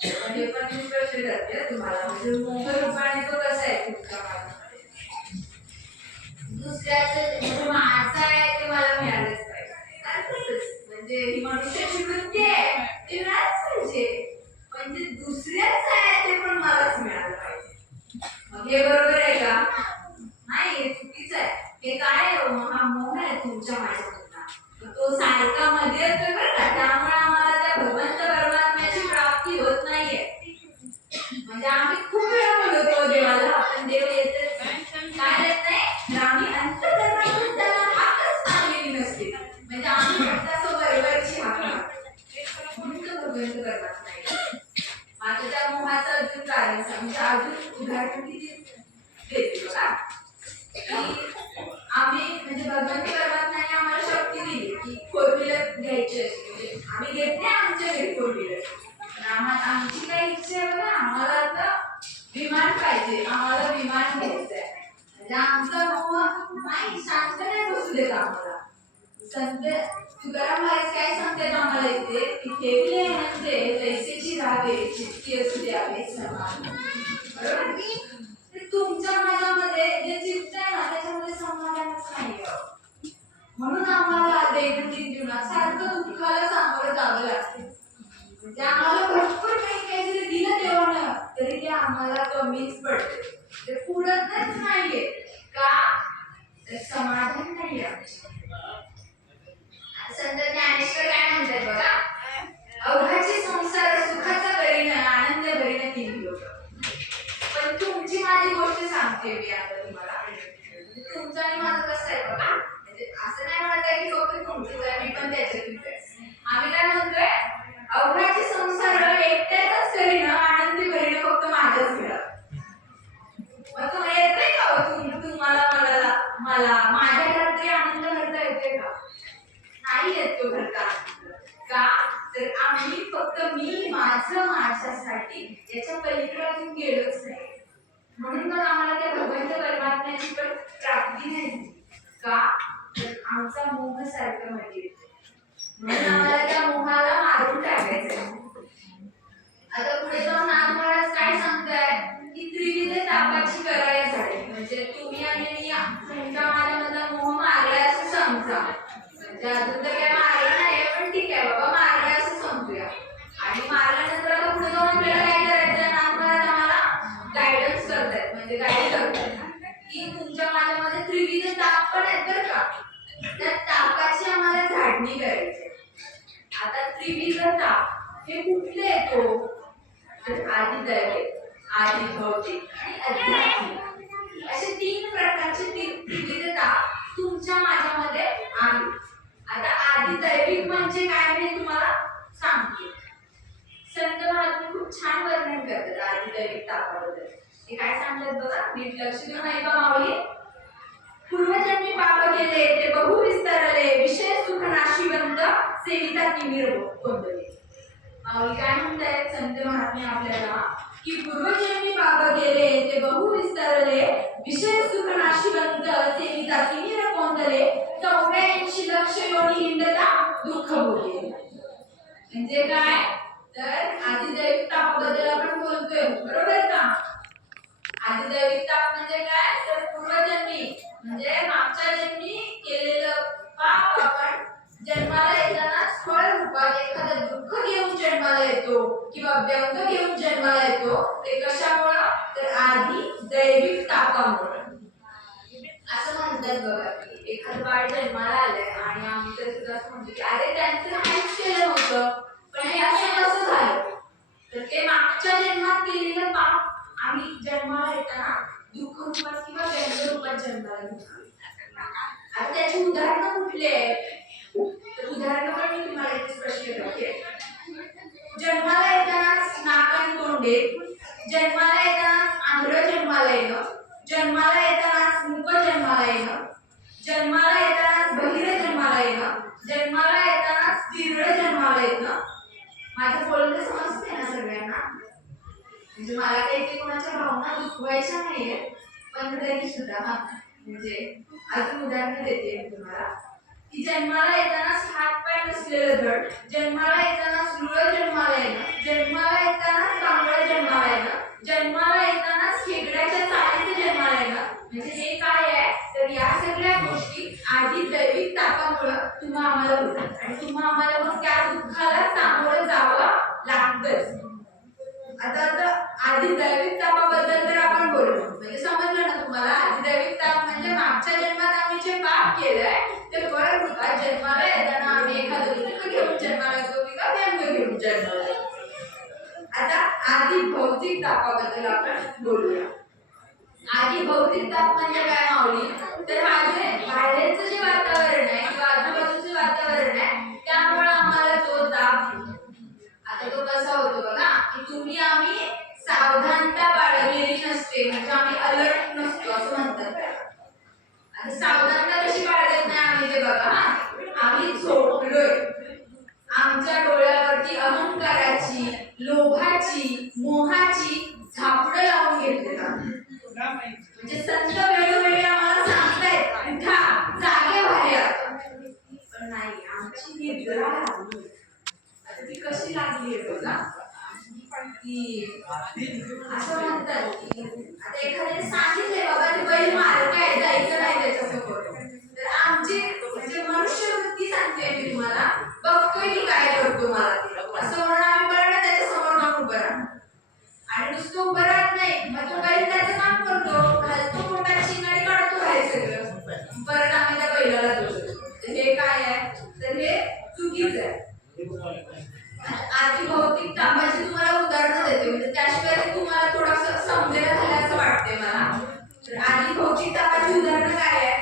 म्हणजे पण प्रश्न जाते तुम्हाला, म्हणजे मोह रूपाने तो कसा आहे तुमच्या माझ्यामध्ये, दुसऱ्याचं म्हणजे माझं आहे ते मला मिळालंच पाहिजे, अर्थातच म्हणजे ही मनुष्याची वृत्ती आहे ते मिळालंच पाहिजे, म्हणजे दुसऱ्याच आहे ते पण मलाच मिळालं पाहिजे. मग हे बरोबर आहे का, नाही हे चुकीचं आहे. हे काय हा मोह आहे तुमच्या माझ्यामधला, तो सारखा मध्ये येतोय बरं का, त्यामुळे आम्हाला त्या भगवंत परमात्म्याची प्राप्ती होत नाहीये. म्हणजे आम्ही खूप वेळा बोलतो देवाला, आपण देव येतच काय येत नाही, आम्ही अंतःकरणातून त्याला हाकच मारलेली नसते, म्हणजे आम्ही फक्त असं वरवरची हाक मारतो म्हणून तो भगवंत परमात्मा नाही. आता त्या मोहाचं अजून कारण म्हणजे अजून उदाहरण किती देते बघा की आम्ही म्हणजे भगवंत परमात्म्याने आम्हाला शक्ती दिली की फोर व्हीलर घ्यायची असते, म्हणजे आम्ही घेत नाही आमच्या घरी फोर व्हीलर, आमची काय इच्छा आहे बघा, आम्हाला आता विमान पाहिजे, आम्हाला विमान घ्यायचं आहे, म्हणजे आमचा मोह नाही शांत नाही बसू देत आम्हाला. संत तुकाराम महाराज काय सांगतात आम्हाला इथे की ठेवले म्हणजे तैसेची राहावे चित्ती असू द्यावे समान. बरोबर. तुमच्या माझ्यामध्ये जे चित्त आहे ना त्याच्यामध्ये समाधानच नाही. म्हणून आम्हाला दैनंदिन जीवनात सारखं दुःखाला सामोरं जावं लागतं. म्हणजे आम्हाला भरपूर काही जरी दिलं देवानं तरी ते आम्हाला कमीच पडते. ते पुरतच नाहीये. का? तर समाधान नाही आहे. संत ज्ञानेश्वर काय म्हणतात बघा, अवघाची संसार सुखाचा करीन आनंद भरीन तीन लोक. पण तुमची माझी गोष्ट सांगते मी आता तुम्हाला. तुमचं आणि माझं कसं आहे बघा, म्हणजे असं नाही म्हणत आहे की फक्त तुमचंच आहे, मी पण त्याच्यातच आहे. आम्ही काय म्हणतोय, अवघाची संसार एकट्याच करीन आनंदी भरीन फक्त माझ्याच घरात. मग तुम्हाला येतंय का तुम्हाला मला माझ्या घरात तरी आनंद भरता येते का? नाही येत तो भरता. का? तर आम्ही फक्त मी माझं माझ्यासाठी याच्या पलीकडे अजून गेलोच नाही. म्हणून मग आम्हाला त्या भगवंत परमात्म्याची पण प्राप्ती नाही. का? तर आमचा मोह सारखं म्हणजे म्हणून आम्हाला त्या मोहाला मारून टाकायचं. आता पुढे जाऊन नाथ महाराज काय सांगताय की त्रिविध तापाची कराय झाडे. म्हणजे तुम्ही आणि मी तुमच्या माझ्यामधला मोह मारलाय असं समजा. म्हणजे अजून तर काय मारला नाही पण ठीक आहे बाबा मारलाय असं समजूया. आणि मारल्यानंतर आता पुढे जाऊन आपल्याला काय करायचं, नाथ महाराज आम्हाला गायडन्स करतायत, म्हणजे गाईड करतायत की तुमच्या माझ्यामध्ये त्रिविध ताप पण आहेत बरं का. त्या तापाची आम्हाला झाडणी करायची. आता त्रिविध ताप हे कुठले येतो? आधी दैविक, आधी भौतिक आणि आध्यात्मिक असे तीन प्रकारचे त्रिविध ताप तुमच्या माझ्यामध्ये आहे. आता आधी दैविक म्हणजे काय मी तुम्हाला सांगते. संत महात्मे खूप छान वर्णन करतात आधी दैविक तापाबद्दल. ते काय सांगतात बघा, नीट लक्ष देऊन ऐका माऊली. पूर्वजन्मी पाप केले ते बहु विस्तारले विषय सुख नाशिवंत सेविता तिमिर कोंदले. माऊली काय म्हणतायत संत महात्मे आपल्याला की पूर्वजन्मी पाप केले ते बहु विस्तारले विषय सुख नाशिवंत सेविता तिमिर कोंदले 84 लक्ष योनी हिंडता दुःख भोगले. म्हणजे काय, तर आदिदैविक तापाबद्दल आपण बोलतोय बरोबर का. आदिदैविक ताप म्हणजे काय, तर पूर्वजन्मी म्हणजे मागच्या जन्मी केलेलं पाप आपण जन्माला येतानाच फळ रूपात एखादं दुःख घेऊन जन्माला येतो किंवा व्यंग घेऊन जन्माला येतो. ते कशामुळे, तर आधी दैविक तापामुळे. असं म्हणतात बघा की एखादं बाळ जन्माला आलंय आणि आम्ही तर सुद्धा असं म्हणतो की अरे त्यांचं काहीच केलं नव्हतं पण हे असं कसं झालं, तर ते मागच्या जन्मात केलेलं पाप आम्ही जन्माला येताना दुःख रूपात किंवा व्यंग रूपात जन्माला घेतो. आता त्याची उदाहरणं कुठली आहेत, उदाहरण पण मी तुम्हाला इथे स्पष्ट करते. जन्माला येतानाच नाक आणि तोंडे, जन्माला येतानाच आंधळ जन्माला येणं, जन्माला येतानाच मूक जन्माला येणं, जन्माला येतानाच बहिर जन्माला येणं, जन्माला येतानाच तिरळ जन्माला येणं. माझं बोलणं समजते ना सगळ्यांना? म्हणजे मला काही ते कोणाच्या भावना दुखवायच्या नाहीये पण तरी सुद्धा म्हणजे अजून उदाहरण देते मी तुम्हाला की जन्माला येतानाच हात पाय नसलेलं धड, जन्माला येतानाच लुळ जन्माला येणं, जन्माला येतानाच कांबळ जन्माला येणं, जन्माला येतानाच खेकड्याच्या चालीचं जन्माला येणं. म्हणजे हे काय आहे, तर या सगळ्या गोष्टी आधी दैविक तापामुळे तुम्हा आम्हाला होतात आणि तुम्हा आम्हाला मग त्या दुःखाला सामोरं जावं लागतंच. आता आधी दैविक तापाबद्दल तर आपण बोललो, म्हणजे समजलं ना तुम्हाला. आधी दैविक ताप म्हणजे मागच्या जन्मात आम्ही जे पाप केलंय ते फळ रूपात जन्माला येताना आम्ही एखादं दुःख घेऊन जन्माला येतो किंवा व्यंग घेऊन जन्माला येतो. आता आधी भौतिक तापाबद्दल आपण बोलूया. आधी भौतिक ताप म्हणजे काय माऊली, तर हा जे बाहेरचं जे वातावरण आहे किंवा आजूबाजूचं वातावरण आहे त्यामुळे आम्हाला तो ताप. आता तो कसा होतो बघा की तुम्ही आम्ही सावधानता बाळगलेली नसते, म्हणजे आम्ही अलर्ट नसतो असं म्हणतात. आता सावधानता कशी बाळगत नाही आम्ही ते बघा, आणि आमची निद्रा लागली. आता ती कशी लागली आहे बघा, की असं म्हणतात की आता एखाद्याने सांगितलंय बाबा ते बैल मार काय जायचं नाही त्याच्यासमोर, तर आमची म्हणजे मनुष्यवृत्ती सांगते मी तुम्हाला, बघतोय की काय करतो मला ते असं म्हणून आम्ही बरं त्याच्या समोर जाऊन उभं राहतो. आणि नुसतं उभं राहत नाही, मग तो बैल त्याचं काम करतो, घालतो पोटात शिंगाडी काढतो आहे सगळं, परत आम्ही त्या बैलाला जोडतो. तर हे काय आहे, तर हे चुकीचं आहे. आधी भौतिक तापाची तुम्हाला उदाहरणं देते, म्हणजे त्याशिवाय तुम्हाला थोडंसं समजायला झालं असं वाटतंय मला. तर आधी भौतिक तापाची उदाहरणं काय आहे,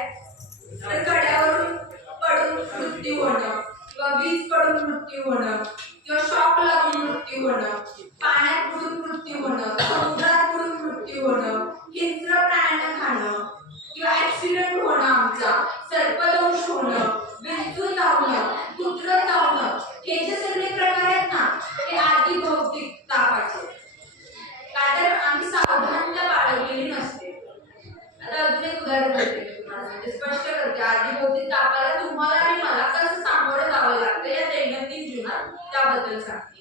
तर कड्यावरून पडून मृत्यू होणं, किंवा वीज पडून मृत्यू होणं, किंवा शॉक लागून मृत्यू होणं, पाण्यात बुडून मृत्यू होणं, समुद्रात बुडून मृत्यू होणं, हिंस्र प्राण्यांना खाणं, किंवा ऍक्सिडेंट होणं, आमचा सर्पदंश होणं, विंचू चावणं, कुत्र चावणं, हे जे सगळे प्रकार आहेत ना, हे आधी भौतिक तापाचे. का तर आम्ही सावधानता बाळगलेली नसते. आता अजून एक उदाहरण देते तुम्हाला, म्हणजे स्पष्ट करते आधी भौतिक तापाला तुम्हाला आणि मला कसं सामोरं जावं लागतं या दैनंदिन जीवनात, त्याबद्दल सांगते.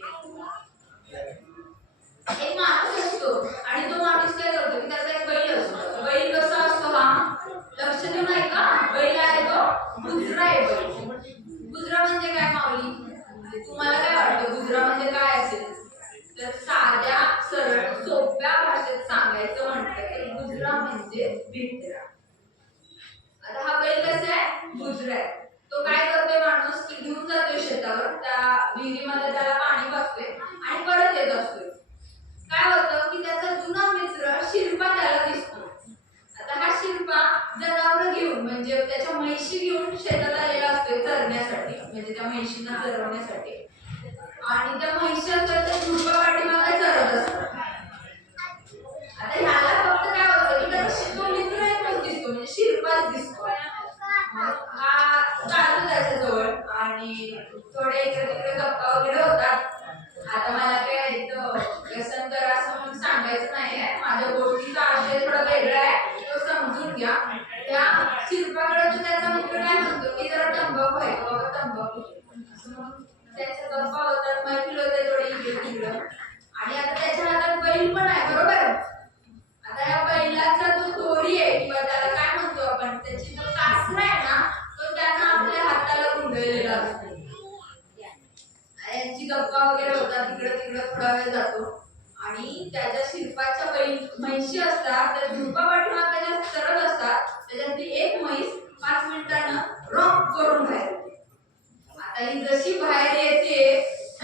एक माणूस असतो आणि तो माणूस काय करतो की त्याचा एक बैल असतो. बैल कसा असतो हा, लक्ष देऊन ऐका, बैल आहे तो बुजरा आहे. बुजरा म्हणजे काय माऊली, तुम्हाला काय वाटतं बुजरा म्हणजे काय असेल, तर साध्या सरळ सोप्या भाषेत सांगायचं म्हटलं तर बुजरा म्हणजे भित्रा. आता हा बैल कसा आहे, बुजरा आहे. तो काय करतोय माणूस की घेऊन जातोय शेतावर, त्या विहिरीमध्ये त्याला पाणी पाजतोय आणि परत येत असतोय. काय होतं की त्याचा जुना मित्र शिरपा त्याला दिसतो. आता हा शिरपा जनावर घेऊन म्हणजे त्याच्या म्हैशी घेऊन शेतात आलेला असतोय चरण्यासाठी, म्हणजे त्या म्हैशींना चरवण्यासाठी, आणि त्या म्हैशी असतात त्या झुडपा पाठीमागे चरत असतात. आता ह्याला फक्त काय होतं की त्याचा तो मित्र एकच दिसतो, म्हणजे शिरपाच दिसतो. हा चालतो त्याच्याजवळ आणि थोडे इकडे तिकडे गप्पा वगैरे होतात. आता मला काय इथं व्यसन करा असं म्हणून सांगायचं नाहीये, माझ्या गोष्टीचा आशय थोडा वेगळा आहे, तो समजून घ्या. त्या शिरपाकडे तो त्याचा मित्र काय म्हणतो की जरा तंबाखू आहे का बाबा, तंबाखू असं म्हणून त्याच्या गप्पा होतात, मैफिल होते थोडी इकडे तिकडं. आणि आता त्याच्या हातात बैल पण आहे, बरोबर. आता या बैलाचा जो दोरी आहे किंवा त्याला काय म्हणतो आपण, त्याची जो कासरा आहे ना, तो त्यांना आपल्या हाताला गुंडलेला असतो. यांची गप्पा वगैरे होतात, तिकडे तिकडे थोडा वेळ जातो आणि त्याच्या शिरपाच्या म्हैशी असतात त्या झुडपा पाठीमागे त्याच्या चरत असतात. त्याच्यातली एक म्हैस 5 मिनिटांना रॉक करून बाहेर येते. आता ही जशी बाहेर येते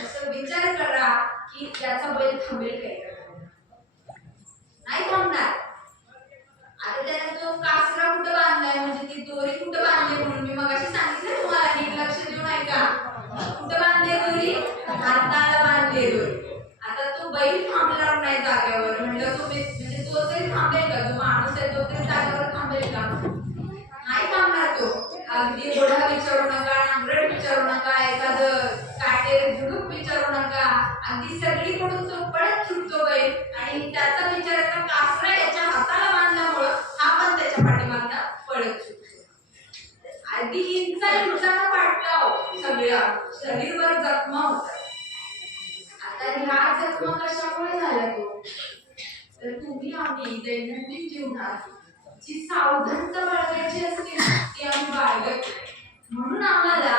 असं विचार करा की त्याचा बैल थांबेल काय, नाही थांबणार. आता त्याने तो कासरा कुठं बांधलाय, म्हणजे ती दोरी कुठं बांधली, म्हणून मी मगाशी सांगितलं तुम्हाला, नीट लक्ष देऊन ऐका. कुठं बांधली दोरी, हाताला बांधली दोरी. आता तो बैल थांबणार नाही जागेवर, म्हणलं तो म्हणजे तो तरी थांबेल का, जो माणूस आहे तो तरी जागेवर थांबेल का, नाही थांबणार तो. अगदी ओढा विचारू नका, नांगरट विचारू नका, एखादं काटेर झुडूप विचारू नका, अगदी सगळीकडून तो पळत सुटतो बैल आणि त्याचा विचाराचा कासरा याच्या हाताला बांधल्यामुळं हा पण त्याच्या पाठीमागनं पळत सुटतो. अगदी इंचानं वाटतं, सगळ्या शरीरभर जखमा होतात. आता ह्या जखमा कशामुळे झाल्या तो, तर तुम्ही आम्ही दैनंदिन जीवनात जी सावधानता बाळगायची असते ना, ती आम्ही बाळगत, म्हणून आम्हाला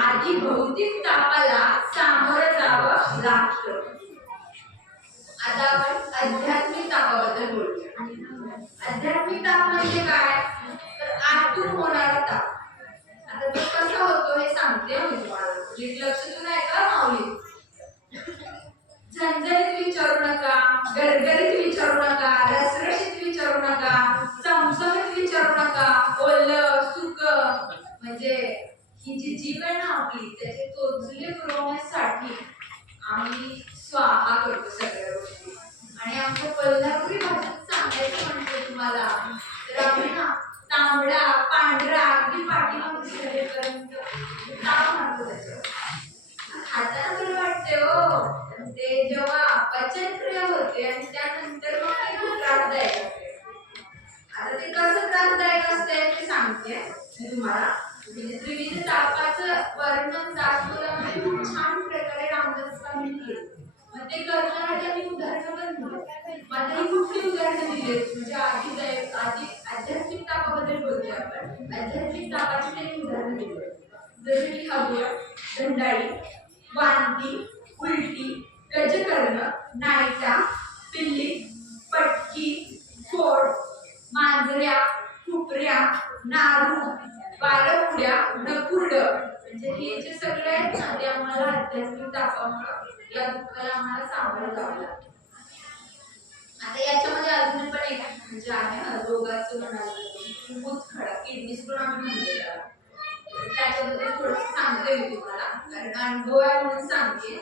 आधी भौतिक तापाला सामोरं जावं लागतं. आता आपण आध्यात्मिक तापाबद्दल बोलूया. आध्यात्मिक ताप म्हणजे काय, तर आतून होणारा ताप. आता तो कसा होतो हे सांगते मी तुम्हाला, नीट लक्ष देऊन ऐका माऊली. झणझणीत विचारू नका, गरगरीत विचारू नका, रसरशीत विचारू नका, चमचमीत विचारू नका, ओलं सुक, म्हणजे ही जी जीव आहे ना आपली, त्याचे चोचले पुरवण्यासाठी आम्ही स्वाहा करतो सगळ्या गोष्टी. आणि आमच्या कोल्हापुरी भाषेत सांगायचं म्हणजे तुम्हाला, तर आम्ही ना तांबडा पांढरा अगदी पाठीमागे दिसल्यापर्यंत ताप मारतो त्याच्यावर. खाताना बरं वाटते हो, ते जेव्हा पचनक्रिया होते आणि त्यानंतर मग ते खूप त्रासदायक असते. आता ते कसं त्रासदायक असते ते सांगते मी तुम्हाला. म्हणजे त्रिविध तापाचं ते करताना त्यांनी उदाहरणं पण दिली. आता ही कुठली उदाहरणं दिली म्हणजे आधी आध्यात्मिक तापाबद्दल बोलतोय आपण. आध्यात्मिक तापाची त्यांनी उदाहरणं दिली जसे की खगोळ, दंडाळी, वांती, उलटी, गजकर्ण, नायटा, पिल्ली, पटकी, फोड, मांजऱ्या, कुपऱ्या, नारू, बालकुड्या, नकुरड म्हणजे हे जे सगळे आहेत ना ते आम्हाला आध्यात्मिक तापामुळे या दुःखाला आम्हाला सामोरं जावं लागतं. आता याच्यामध्ये अजून पण एक म्हणजे आहे रोगाचं म्हणाल मूतखडा, किडनी स्टोन आम्ही म्हणतो त्याला. त्याच्याबद्दल थोडंसं सांगते मी तुम्हाला कारण अनुभव आहे म्हणून सांगते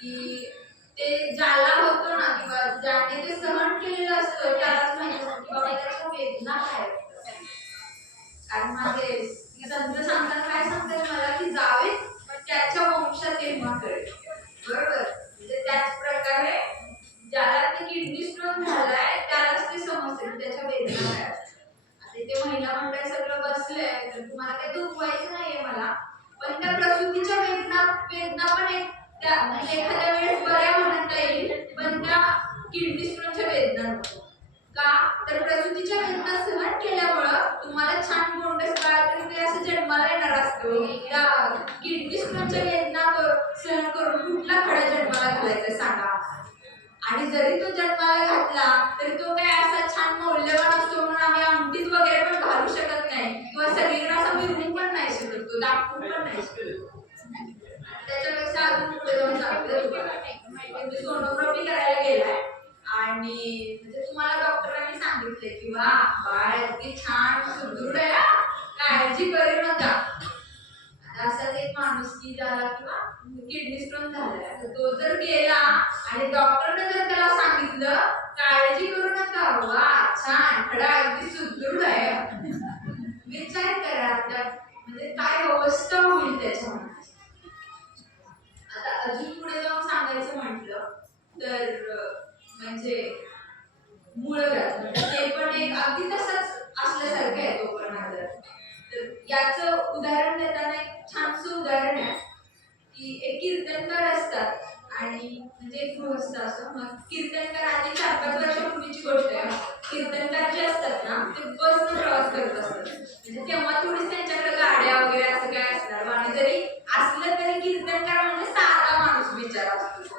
की ते ज्याला होतो ना किंवा ज्याने ते सहन केलेलं असतं त्यालाच माहिती असतं की बाबा त्याच्या वेदना काय असतात. कारण माझे तंत्र सांगताना काय सांगतात मला की जावेत पण त्याच्या वंशात तेव्हा कळेल. बरोबर म्हणजे त्याच प्रकारे ज्याला ते किडनी स्टोन झालाय त्यालाच ते समजते त्याच्या वेदना काय असतात. ते महिला मंडळ सगळं बसले तर तुम्हाला काही दुखवायचं नाहीये मला पण त्या प्रसूतीच्या वेदना पण एक त्या म्हणजे एखाद्या वेळेस बऱ्या म्हणता येईल पण त्या किडनी स्टोनच्या वेदना नको का तर प्रसूतीच्या वेदना सहन केल्यामुळं तुम्हाला छान गोंडस बाळ तरी ते असं जन्माला येणार असतो. त्या किडनी स्टोनच्या वेदना सहन करून कुठला खडा जन्माला घालायचा सांगा. आणि जरी तो जन्माला घातला तरी तो काय असा छान मौल्यवान असतो म्हणून आम्ही आमटीत वगैरे पण घालू शकत नाही किंवा सगळीकडे असं मिरवून पण नाही शकत तो दाखवून पण नाही शकत. त्याच्यापेक्षा अजून पुढे जाऊन सांगते तुम्हाला मी सोनोग्राफी करायला गेलाय आणि म्हणजे तुम्हाला डॉक्टरांनी सांगितले की वा बाळ अगदी छान सुदृढ आहे काळजी करू नका. असाच एक माणूस की झाला किंवा किडनी स्टोन झालाय तर तो जर गेला आणि डॉक्टरने जर त्याला सांगितलं काळजी करू नका वा छान खडा अगदी सुदृढ आहे विचार करा म्हणजे काय अवस्था होईल त्याच्या मनाची. आता अजून पुढे जाऊन सांगायचं म्हटलं तर म्हणजे मूळव्याध म्हणजे ते पण एक अगदी तसंच असल्यासारखं आहे तो पण आजार. तर याचं उदाहरण देताना एक छानसं उदाहरण आहे की एक कीर्तनकार असतात आणि म्हणजे एक गृहस्थ असतो मग कीर्तनकार आधी 4-5 वर्षापूर्वीची गोष्ट आहे. कीर्तनकार जे असतात ना ते बसनं प्रवास करत असतात म्हणजे तेव्हा थोडीच त्यांच्याकडे गाड्या वगैरे असं काय असणार आणि जरी असलं तरी कीर्तनकार म्हणजे साधा माणूस बिचारा असतो.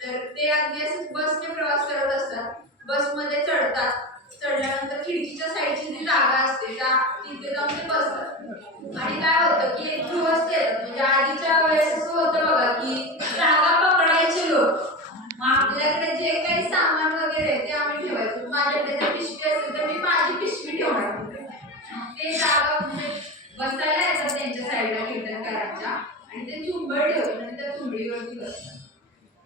तर ते अगदी असं बसने प्रवास करत असतात. बसमध्ये चढतात चढल्यानंतर खिडकीच्या साईडची जी जागा असते त्या तिथे जाऊन ते बसतात आणि काय होतं की एक गृहस्थ येतात म्हणजे आधीच्या वेळेस असं होतं बघा की जागा पकडायचे लोक मग आपल्याकडे जे काही सामान वगैरे ते आम्ही ठेवायचो. माझ्याकडे जर पिशवी असेल तर मी माझी पिशवी ठेवणार ते जागा म्हणजे बसायला येतात त्यांच्या साईडला कीर्तनकारांच्या आणि ते चुंबळ ठेवतात आणि त्या चुंबळीवरती बसतात.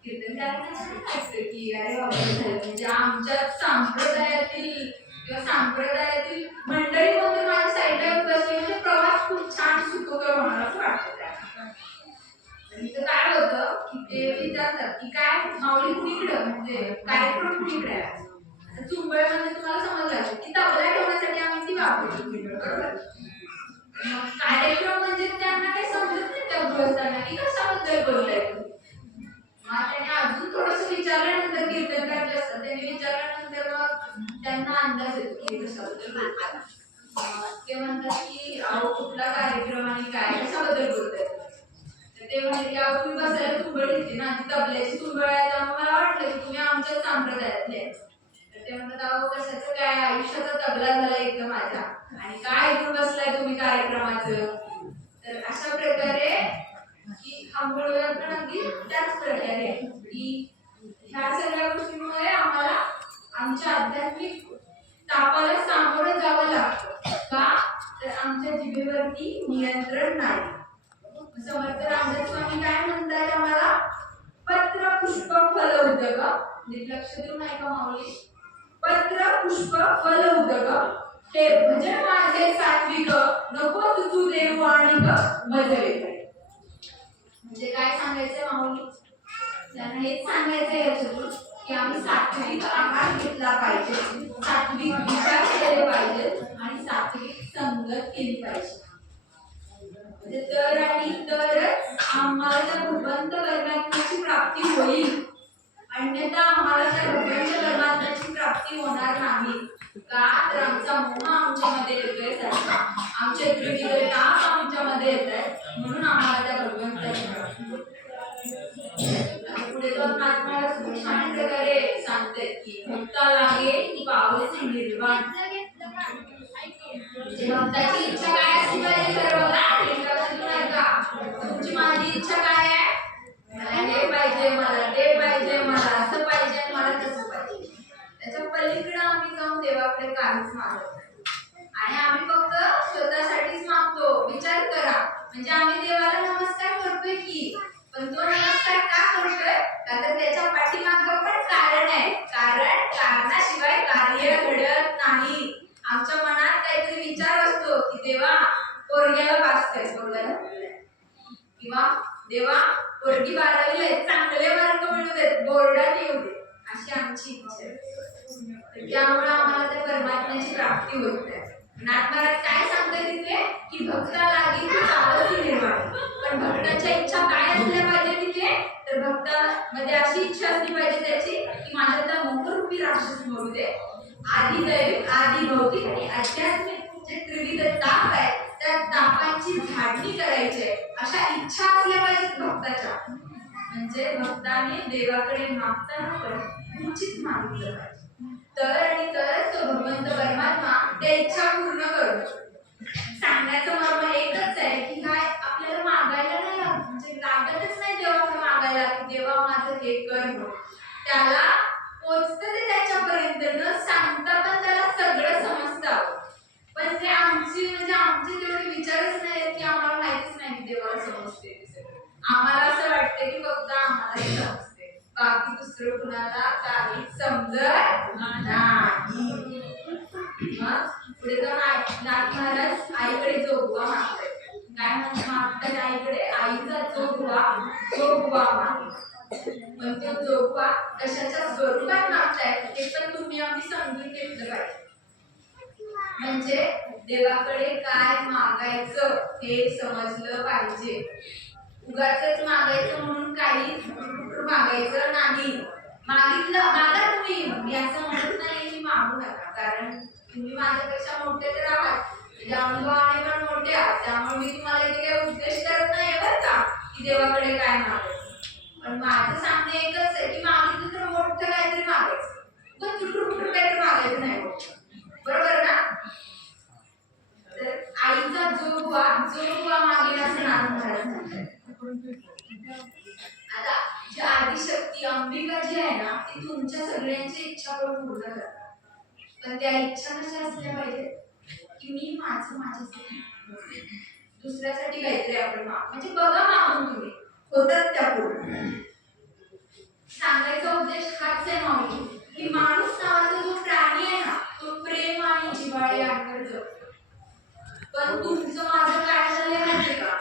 कीर्तनकारांना छान वाटतं की अरे बाबा झालं म्हणजे आमच्या संप्रदायातील किंवा संप्रदायातील मंडळी म्हणून माझ्या साईडला बसली म्हणजे प्रवास खूप छान सुखकर होणार असं वाटतं त्यांना. इथं काय होतं की ते विचारतात की काय माऊली कुणीकडं म्हणजे कार्यक्रम कुणीकडे आहे. आता चुंबळ म्हणजे तुम्हाला समजलं की तबला ठेवण्यासाठी आम्ही ती वापरतो बरोबर. मग कार्यक्रम म्हणजे त्यांना काही समजत नाही त्या गृहस्थांना की कशाबद्दल बोलताय तुम्ही. मग त्यांनी अजून थोडंसं विचारल्यानंतर कीर्तनकार जे असतात त्यांनी विचारल्यानंतर मग त्यांना अंदाज येतो की कशाबद्दल बोलतात. ते म्हणतात की अहो कुठला कार्यक्रम आणि काय कशाबद्दल बोलताय. तर ते म्हणले की अहो तुम्ही बसायला चुंबळ घेतली ना ती तबल्याची चुंबळ आहे त्यामुळे मला वाटलं की तुम्ही आमच्याच संप्रदायातले. तर ते म्हणतात अहो कशाचं काय आयुष्याचा तबला झाला एकदम माझ्या आणि काय ऐकून बसलाय तुम्ही कार्यक्रमाचं. तर अशा प्रकारे की हा मूळव्याध पण अगदी त्याच प्रकारे की ह्या सगळ्या गोष्टींमुळे आम्हाला आमच्या आध्यात्मिक तापाला सामोरं जावं लागतं का तर आमच्या जिभेवरती नियंत्रण नाही. समर्थ रामदास स्वामी काय म्हणतात आम्हाला पत्र पुष्प फल उदक लक्ष देऊन ऐका माऊली पत्र पुष्प फल उदक हे भजन माझे सात्विक नको तुझू देव आणि मजले. म्हणजे काय सांगायचंय माऊली त्यांना हेच सांगायचंय याच्यातून की आम्ही सात्विक आहार घेतला पाहिजे सात्विक विचार केले पाहिजे आणि सात्विक संगत केली पाहिजे. म्हणजे तर आणि तरच आम्हाला त्या भगवंत परमात्म्याची प्राप्ती होईल विविध ताप आमच्यामध्ये येत आहेत म्हणून आम्हाला त्या भगवंताची पुढे जाऊन महात्मा खूप छान प्रकारे सांगतात की भक्ता लागे की पावसी निर्वाण. भक्ताची इच्छा काय असली पाहिजे खरं बघा. तुमची माझी इच्छा काय आहे? मला हे पाहिजे, मला ते पाहिजे, मला असं पाहिजे, मला तसं पाहिजे. त्याच्या पलीकडे आम्ही जाऊन देवाकडे काहीच मागत नाही आणि आम्ही फक्त स्वतःसाठीच मागतो. विचार करा, म्हणजे आम्ही देवाला नमस्कार करतोय की, पण तो नमस्कार का करतोय? का तर त्याच्या पाठीमागं पण कारण आहे. कारणाशिवाय कार्य घडत नाही. आमच्या मनात काहीतरी विचार असतो की देवा पोरग्याला पास कर, पोरग्याला किंवा देवा पोरगी 12वीला आहे, चांगले मार्क मिळू देत, बोर्डात येऊ दे, अशी आमची इच्छा आहे. त्यामुळे आम्हाला त्या परमात्म्याची प्राप्ती होत नाही. नाथ महाराज काय सांगतात तिथे की भक्ता लागी की पावसी निर्वाण. पण भक्ताच्या इच्छा काय असल्या पाहिजे तिथे? तर भक्तामध्ये अशी इच्छा असली पाहिजे त्याची की माझ्यातला मोहरूपी राक्षस मरू दे. आधी दैविक, आधी भौतिक आणि आध्यात्मिक जे त्रिविध ताप आहेत त्या तापांची झाडणी करायची आहे, अशा इच्छा असल्या पाहिजेत भक्ताच्या. म्हणजे भक्ताने देवाकडे मागताना पण उचित मागितलं पाहिजे, तर आणि तरच तो भगवंत परमात्मा त्या इच्छा पूर्ण करतो. सांगण्याचं मर्म एकच आहे की काय आपल्याला मागायला नाही लागत, म्हणजे लागतच नाही देवाकडे मागायला की देवा माझं हे कर म्हणून. त्याला पोचतं ते त्याच्यापर्यंत, न सांगता पण त्याला सगळं समजतं. पण ते आमचे तेवढे विचारच नाही की आम्हाला माहितीच नाही की देवाला समजते ते सगळं. आम्हाला असं वाटतं की फक्त आम्हाला समजते, बाकी दुसरं कुणाला काही समजत नाही. मग पुढे जाऊन नाथ महाराज आईकडे जोगवा मागतात. काय मागतात आईकडे? आईचा जोगवा मागतात. पण तो जोगवा कशाच्या स्वरूपात मागतायत ते पण तुम्ही आम्ही समजून घेतलं पाहिजे. म्हणजे देवाकडे काय मागायचं हे समजलं पाहिजे. उगाचच मागायचं म्हणून काही मागायचं नाही. मागितलं मागा तुम्ही, मी असं म्हणत नाही की मागू नका, कारण तुम्ही माझ्यापेक्षा मोठे तर आहात, म्हणजे अनुभवाने पण मोठे आहात. त्यामुळे मी तुम्हाला इथे काही उद्देश करत नाही बरं का की देवाकडे काय मागायचं. पण माझं सांगणं एकच आहे की मागितलं तर मोठं काहीतरी मागायचं, पण तुटून काहीतरी मागायचं नाही मोठं. बरोबर ना? तर आईचा जोगवा मागेल असं नाथ महाराज म्हणतात. आता जी आदिशक्ती अंबिका जी आहे ना, ती तुमच्या सगळ्यांची इच्छा पण पूर्ण करतात. पण त्या इच्छा कशा असल्या पाहिजे की मी माझ्यासाठी, दुसऱ्यासाठी काहीतरी आपण म्हणजे बघा मागून तुम्ही होतात त्या पूर्ण. सांगायचा उद्देश हाच आहे माऊली की माणूस नावाचा जो प्राणी आहे ना, तो प्रेम आणि जिव्हाळ्या अंतर जगतो. पण तुमचं माझं काय झालंय माहितीये का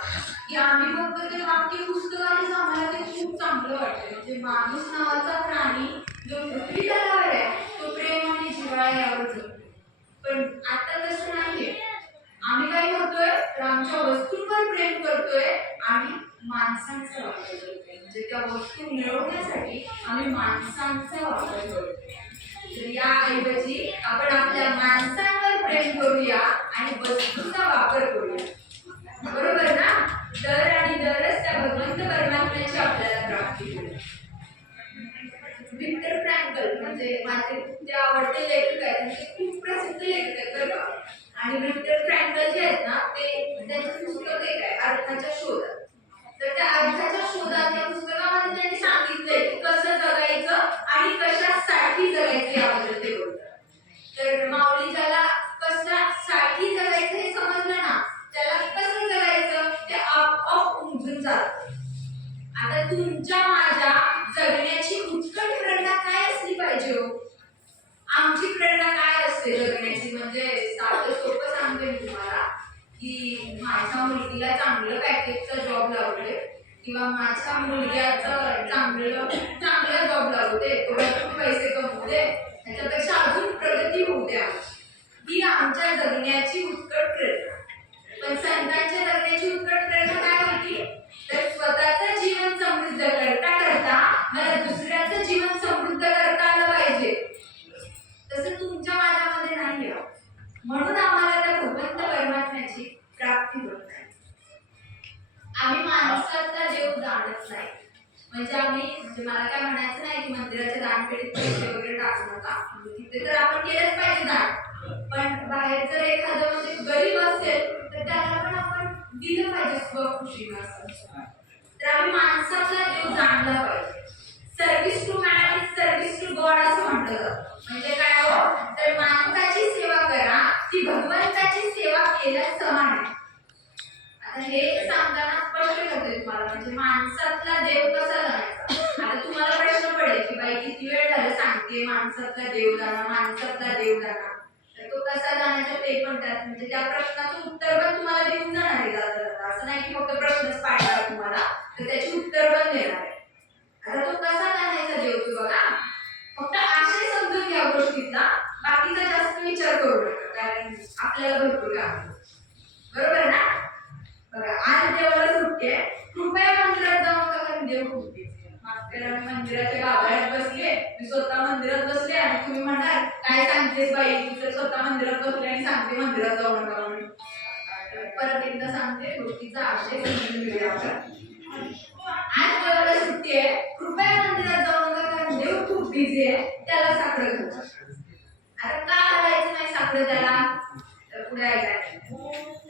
की आम्ही फक्त ते वाक्य पुस्तकानेच आम्हाला ते खूप चांगलं वाटतं. म्हणजे माणूस नावाचा प्राणी जो पृथ्वी तलावर आहे तो प्रेम आणि जिव्हाळ्यावर जगतो. पण आता तसं नाहीये. आम्ही काय करतोय तर आमच्या वस्तूंवर प्रेम करतोय आणि माणसांचा वापर करतोय. म्हणजे त्या वस्तू मिळवण्यासाठी आम्ही माणसांचा वापर करतोय. तर याऐवजी आपण आपल्या माणसांवर प्रेम करूया आणि वस्तूंचा वापर करूया. बरोबर ना? दर आणि दरच त्या भगवंत परमात्म्याची आपल्याला प्राप्ती होईल. विक्टर फ्रँकल म्हणजे माझे खूप आवडते लेखक आहेत, म्हणजे खूप प्रसिद्ध लेखक आहेत बरं का. आणि विक्टर फ्रँकल जे आहेत ना, ते त्यांचं पुस्तक एक आहे अर्थाच्या शोधात. तर त्या अर्थाच्या शोधात त्या पुस्तकामध्ये त्यांनी सांगितलंय की कसं जगायचं आणि कशासाठी जगायचं याबद्दल ते बोलतात. तर माऊली ज्याला कशासाठी जगायचं हे समजलं ना, त्याला कसं जगायचं ते आपोआप उमजून जातं. आता तुमच्या माझ्या जगण्याची उत्कट प्रेरणा काय असली पाहिजे हो? आमची प्रेरणा काय असते जगण्याची? म्हणजे साधं सोपं सांगते मी तुम्हाला की माझ्या मुलगीला चांगलं पॅकेजचा जॉब लावले किंवा माझ्या मुलग्याचं चांगला जॉब लागू दे, थोडे पैसे कमवू दे, त्याच्यापेक्षा अजून प्रगती होऊ द्या. ही आमच्या जगण्याची उत्कट प्रेरणा. पण संतांच्या जगण्याची उत्कट प्रेरणा काय होती? तर स्वतःचं जीवन समृद्ध करता करता मला दुसऱ्याचं जीवन समृद्ध करता आलं पाहिजे. तसं तुमच्या माझ्यामध्ये नाही आहे. म्हणून आम्हाला त्या भगवंत परमात्म्याची प्राप्ती दानच नाही. म्हणजे मला काय म्हणायचं नाही की मंदिराच्या दानपेढीत पैसे वगैरे टाकू नका, तिथे तर आपण केलंच पाहिजे दान. पण बाहेर जर एखादं म्हणजे गरीब असेल तर त्याला पण आपण दिलं पाहिजे स्वखुशीनं असं. तर आम्ही माणसाचा देव जाणला पाहिजे. Service to man is service to God असं म्हटलं जातं. म्हणजे काय हो, तर माणसाची सेवा करा ती भगवंताची सेवा केल्या समान आहे. आता हे सांगताना स्पष्ट करते तुम्हाला, म्हणजे माणसातला देव कसा जाणायचा. आता तुम्हाला प्रश्न पडेल की बाई किती वेळ झालं सांगते माणसातला देव जाणा, माणसातला देव जाणा, तर तो कसा जाण्याचा ते पण त्यात म्हणजे त्या प्रश्नाचं उत्तर पण तुम्हाला देऊन जाणार आहे जाता. असं नाही की फक्त प्रश्नच पाडला तुम्हाला, तर त्याची उत्तर पण देणार आहे. आता तो कसा जाणायचा देव तो बघा, फक्त आशय समजून घ्या गोष्टीतला, बाकीचा जास्त विचार करू नका, कारण आपल्याला भरपूर काम बरोबर ना. बघा आज देवाला सुट्टी आहे, कृपया मंदिरात जाऊ नका कारण देव खूप बिझी. मागच्या मंदिराच्या गाभाऱ्यात बसले, मी स्वतः मंदिरात बसले आणि तुम्ही म्हणाल काय सांगतेस बाई, तुझं स्वतः मंदिरात बसले आणि सांगते मंदिरात जाऊ नका म्हणून. परत एकदा सांगते गोष्टीचा आशय समजून घेऊया आपण. आज देवाला सुट्टी आहे, कृपया मंदिरात जाऊ नका कारण देव खूप बिझी आहे, त्याला साकडं घालू. आता का घालायचं नाही साकडं त्याला, तर पुढे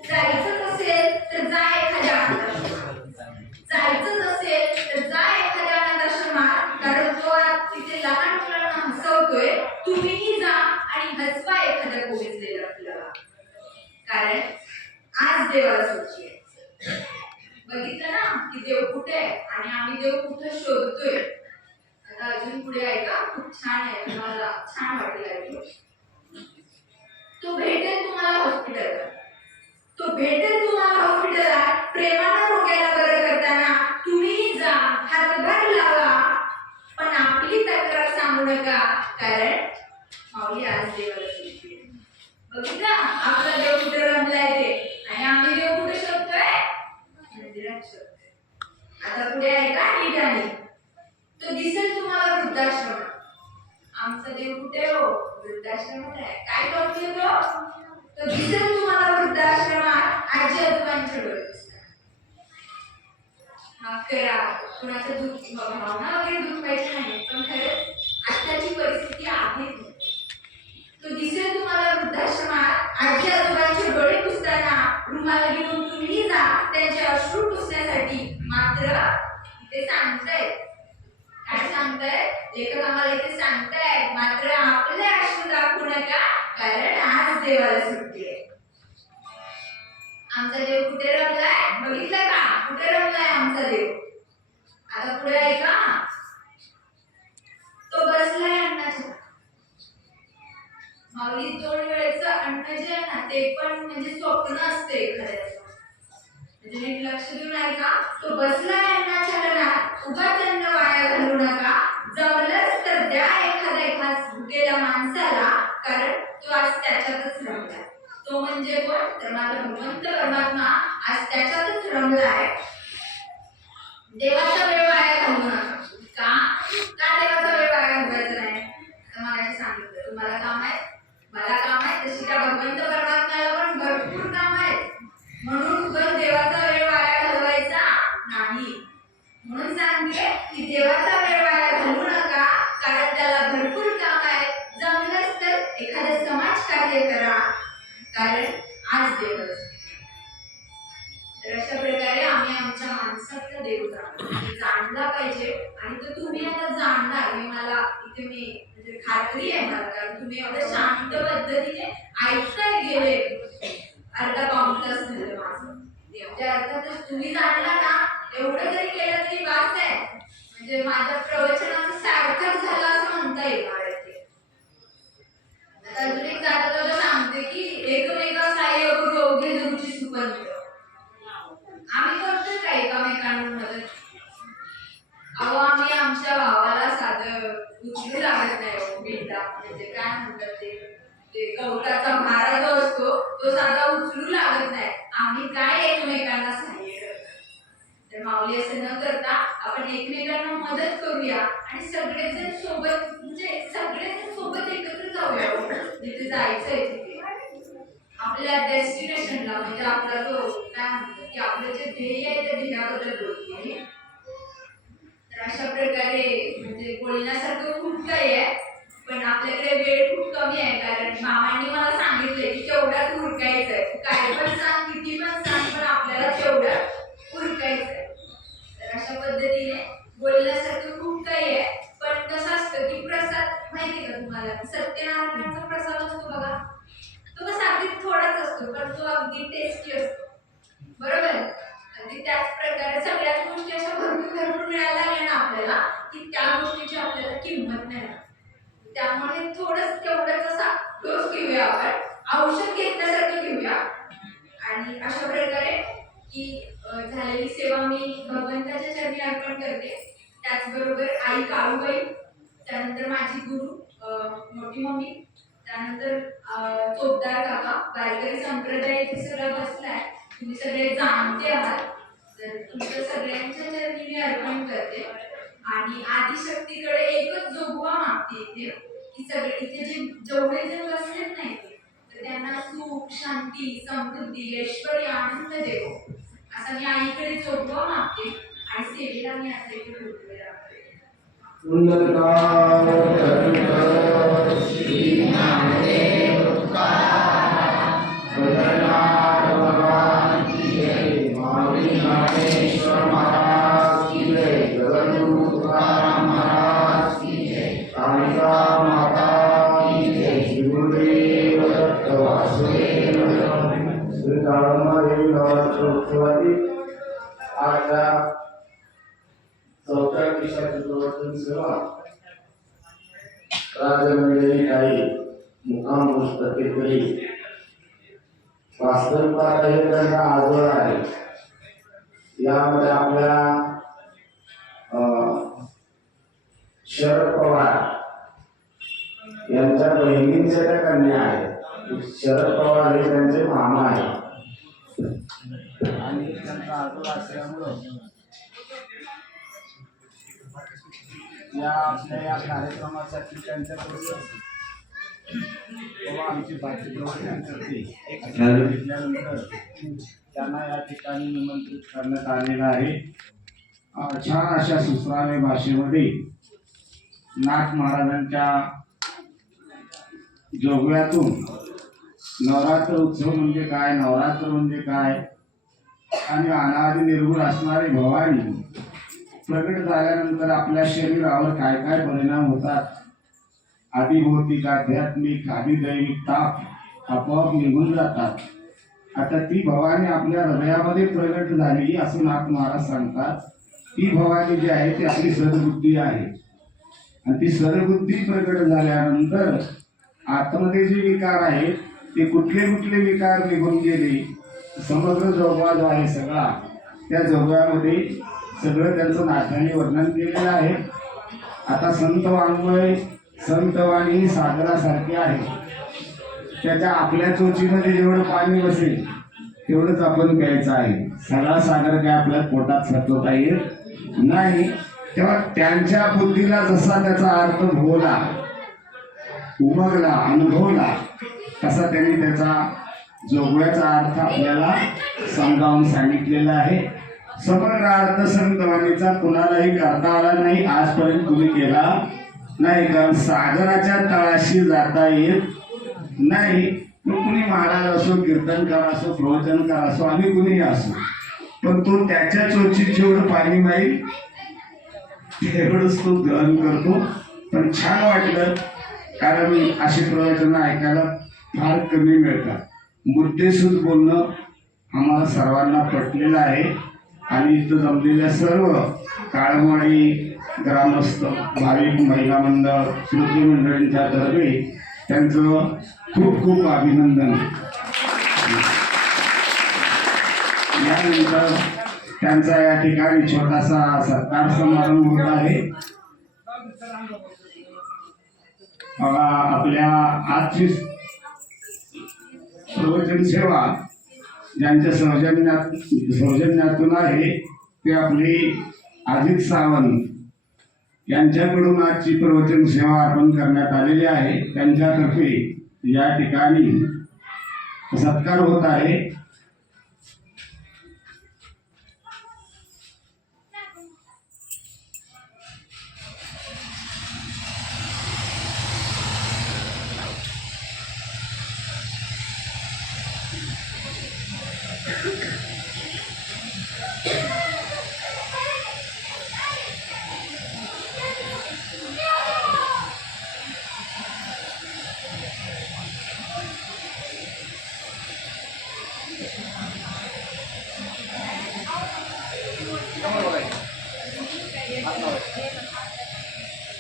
जायचं असेल तर जा एखाद्या जायचं असेल तर जा एखाद्या अनाथाश्रमात, कारण तो तिथे लहान मुलांना हसवतोय, तुम्हीही जा आणि हसवा एखाद्या कोविजलेला मुलाला, कारण आज देवाला सुट्टी आहे. बघितलं ना की देव कुठे आहे आणि आम्ही देव कुठे शोधतोय. आता अजून पुढे ऐका, खूप छान आहे, तुम्हाला छान वाटेल ऐकून. तो भेटेल तुम्हाला हॉस्पिटलला, तो भेटेल तुम्हाला हॉस्पिटलला, प्रेमानं रोग्याला बरं करताना तुम्ही जा, हातभार लावा, पण आपली तक्रार सांगू नका, कारण माऊली आज देवाला सुट्टी आहे. बघितलं आपला देव कुठे रमलाय ते, आणि आम्ही देव कुठे शोधतोय, मंदिरात शोधतोय. आता पुढे आहे का ठिकाणी, तो दिसेल तुम्हाला वृद्धाश्रमात. आमचा देव कुठे हो, वृद्धाश्रमात आहे. काय करतोय तो दिसेल तुम्हाला वृद्धाश्रमात, आजी आजोबांच्या डोळे दिसतात. माफ करा, कुणाचं दुःख भावना वगैरे दुखवायची नाही, पण खरंच आत्ताची परिस्थिती आहे. तो दिसेल तुम्हाला वृद्धाश्रमात, आजी आजोबांचे डोळे पुसताना रुमाल घेऊन तुम्ही जा त्यांचे अश्रू पुसण्यासाठी. मात्र इथे सांगतायत, काय सांगतायत लेखक आम्हाला इथे सांगतायत, मात्र आपले अश्रू दाखवू नका कारण आज देवाला सुट्टी आहे. आमचा देव कुठे रमलाय, बघितलं का कुठे रमलाय आमचा देव. आता पुढे ऐका, तो बसलाय अन्नाच्या. माऊली 2 वेळेचं अन्न जे आहे ना ते पण म्हणजे स्वप्न असते एखाद्याचं, म्हणजे नीट लक्ष देऊन ऐका. तो बसलाय अन्नाच्या रणात, उगाच अन्न वाया घालू नका, जमलंच तर द्या एखाद्या भुकेल्या माणसाला, कारण तो आज त्याच्यातच रमलाय. तो म्हणजे कोण, तर माझा भगवंत परमात्मा आज त्याच्यातच रमलाय. देवाचा वेळ वाया घालवू नका. का देवाचा वेळ वाया घालवायचा नाही, तर मला सांगितलं तुम्हाला काम आहे, मला काम आहे, तशी त्या भगवंत परमात्म्याला पण भरपूर काम आहे. म्हणून देवाचा वेळ वाया घालवायचा नाही. म्हणून सांगते की देवाचा वेळ वाया घालवू नका, कारण त्याला भरपूर काम आहे. जमलंच तर एखादं समाज कार्य करा, कारण आज देव. तर अशा प्रकारे आम्ही आमच्या माणसातला देव जाणला पाहिजे, आणि तो तुम्ही आता जाणणार हे मला इथे मी म्हणजे खात्री आहे मला, कारण तुम्ही एवढं शांत पद्धतीने ऐकताय गेले. अर्धा पाऊण तास झालं माझं. म्हणजे अर्थातच तुम्ही जाणला ना, एवढं जरी केलं तरी बास आहे, म्हणजे माझ्या प्रवचनाचं सार्थक झालं असं म्हणता येईल मला इथे. आता अजून एक जाता सांगते की एकमेका सहाय्य करू अवघे जरूरची सुपंथ. आम्ही करतो का एकामेकांना मदत. अहो आम्ही आमच्या भावाला साधं उचलू लागत नाही, बिंडा म्हणजे काय म्हणतात ते गवताचा भारा जो असतो तो साधा उचलू लागत नाही. आम्ही काय एकमेकांना सहाय्य करतो. तर माऊली असं न करता आपण एकमेकांना मदत करूया आणि सगळेजण सोबत म्हणजे सगळेजण सोबत एकत्र जाऊया. जिथे जायचंय तिथे आपल्या डेस्टिनेशनला, म्हणजे आपला जो काय म्हणतात की आपलं जे ध्येय आहे त्या ध्येयाबद्दल बोलते. अशा प्रकारे म्हणजे बोलण्यासारखं खूप काही आहे, पण आपल्याकडे वेळ खूप कमी आहे, कारण मामांनी मला सांगितले की तेवढ्याच उरकायचं आहे. काय पण सांग, किती पण सांग, पण आपल्याला तेवढं उरकायचं आहे. तर अशा पद्धतीने बोलण्यासारखं खूप काही आहे. पण कसं असतं की प्रसाद माहिती का तुम्हाला, सत्यनारायणाचा प्रसाद असतो बघा, तो कसा अगदी थोडाच असतो, पण तो अगदी टेस्टी असतो. बरोबर. अगदी त्याच प्रकारे सगळ्याच गोष्टी अशा भरपूर भरपूर मिळायला लागल्या ना आपल्याला, की त्या गोष्टीची आपल्याला किंमत नाही राहत. त्यामुळे थोडंच तेवढंच असा डोस घेऊया आपण, औषध घेतल्यासारखं घेऊया. आणि अशा प्रकारे की झालेली सेवा मी भगवंताच्या चरणी अर्पण करते. त्याचबरोबर आई काळूबाई, त्यानंतर माझी गुरु मोठी मम्मी, त्यानंतर चोपदार काका, वारकरी संप्रदाय इथे सगळं बसलाय, तुम्ही सगळे जाणते आहात, तर तुमच्या सगळ्यांच्या चरणी मी अर्पण करते. आणि आदिशक्तीकडे एकच जोगवा मागते इथे, की सगळे इथे जे जेवढे जे बसलेत नाही तर त्यांना सुख, शांती, समृद्धी, ऐश्वर्य, आनंद देव, असा मी आईकडे जोगवा मागते. आणि सेवेला मी आता इथे बोलते. चौथ्या विषयाची प्रवर्तन सेवा राजमंडळी काही मुकाम पुस्तके तरी वास्तविकता हे त्यांचा आजोळ आहे. यामध्ये आपल्या शरद पवार यांच्या बहिणींच्या त्या कन्या आहेत. शरद पवार हे त्यांचे मामा आहेत आणि त्यांचा आजोळ असल्यामुळं या कार्यक्रमासाठी त्यांच्याकडून आमची बातचीत करते घेतल्यानंतर त्यांना या ठिकाणी निमंत्रित करण्यात आलेलं आहे. छान अशा सुश्राव्य भाषेमध्ये नाथ महाराजांच्या जोगव्यातून नवरात्र उत्सव म्हणजे काय, नवरात्र म्हणजे काय, आणि अनादि निर्गुण असणारी भवानी प्रगट झाल्यानंतर आपल्या शरीरावर काय काय परिणाम होतात, आदिभौतिक, आध्यात्मिक, आदिदैविक ताप आपोआप निघून जातात. आता ती भवानी आपल्या हृदयामध्ये प्रगट झाली असं नाथ महाराज सांगतात. ती भवानी जी आहे ती आपली सद्बुद्धी आहे, आणि ती सद्बुद्धी प्रगट झाल्यानंतर आतमध्ये जे विकार आहेत ते कुठले कुठले विकार निघून गेले, समग्र जोगवा जो आहे सगळा, त्या जोगव्यामध्ये सगळं त्यांचं नाथाने वर्णन केलेलं आहे. आता संत वाङ्मय, संतवाणी सागरासारखे आहे. त्याच्या आपल्या चोचीमध्ये जेवढं पाणी बसेल तेवढंच आपण प्यायचं आहे. सगळा सागर काय आपल्या पोटात साठवता येत नाही. तेव्हा त्यांच्या बुद्धीला जसा त्याचा अर्थ भोवला, उमगला, अनुभवला, तसा त्यांनी त्याचा जोगव्याचा अर्थ आपल्याला समजावून सांगितलेला आहे. समग्र अर्थ संतवाणीचा कुणालाही करता आला नाही, आजपर्यंत कुणी केला नाही. कारण सागराच्या तळाशी जाता येत नाही. कुणी महाराज असो, कीर्तनकार असो, प्रवचनकार असो, आणि कुणीही असो, पण तो त्याच्या चोचीत जेवढं पाणी माईल तेवढंच तो ग्रहण करतो. पण छान वाटलं, कारण अशी प्रवचन ऐकायला फार कमी मिळतात. मुद्देसूद बोलणं आम्हाला सर्वांना पटलेलं आहे. आणि इथं जमलेल्या सर्व काळमळी ग्रामस्थ, भाविक, महिला मंडळ, श्रोते मंडळींच्या तर्फे त्यांचं खूप खूप अभिनंदन. यानंतर त्यांचा या ठिकाणी छोटासा सत्कार समारंभ होत आहे. आपल्या आजची प्रवचन सेवा ज्यांच्या सौजन्यातून आहे ते आपले अजित सावंत यांच्याकडून आजची प्रवचन सेवा अर्पण करण्यात आलेली आहे. त्यांच्यातर्फे या ठिकाणी सत्कार होत आहे.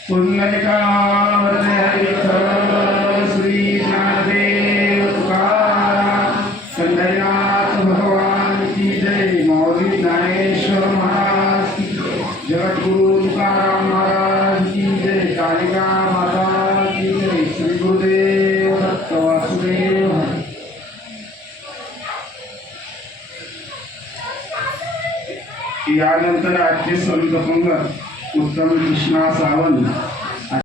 पुंडलिकावरदे विठ्ठल श्री ज्ञानदेव तुकाराम पंढरीनाथ भगवान की जय मौली ज्ञानेश्वर महाराज की जय जगद्गुरु तुकाराम महाराज की जय कालिका माता की जय श्री गुरुदेव दत्त वासुदेव हरी. यानंतर आजचे संत पंगत उत्तम कृष्णा सावंत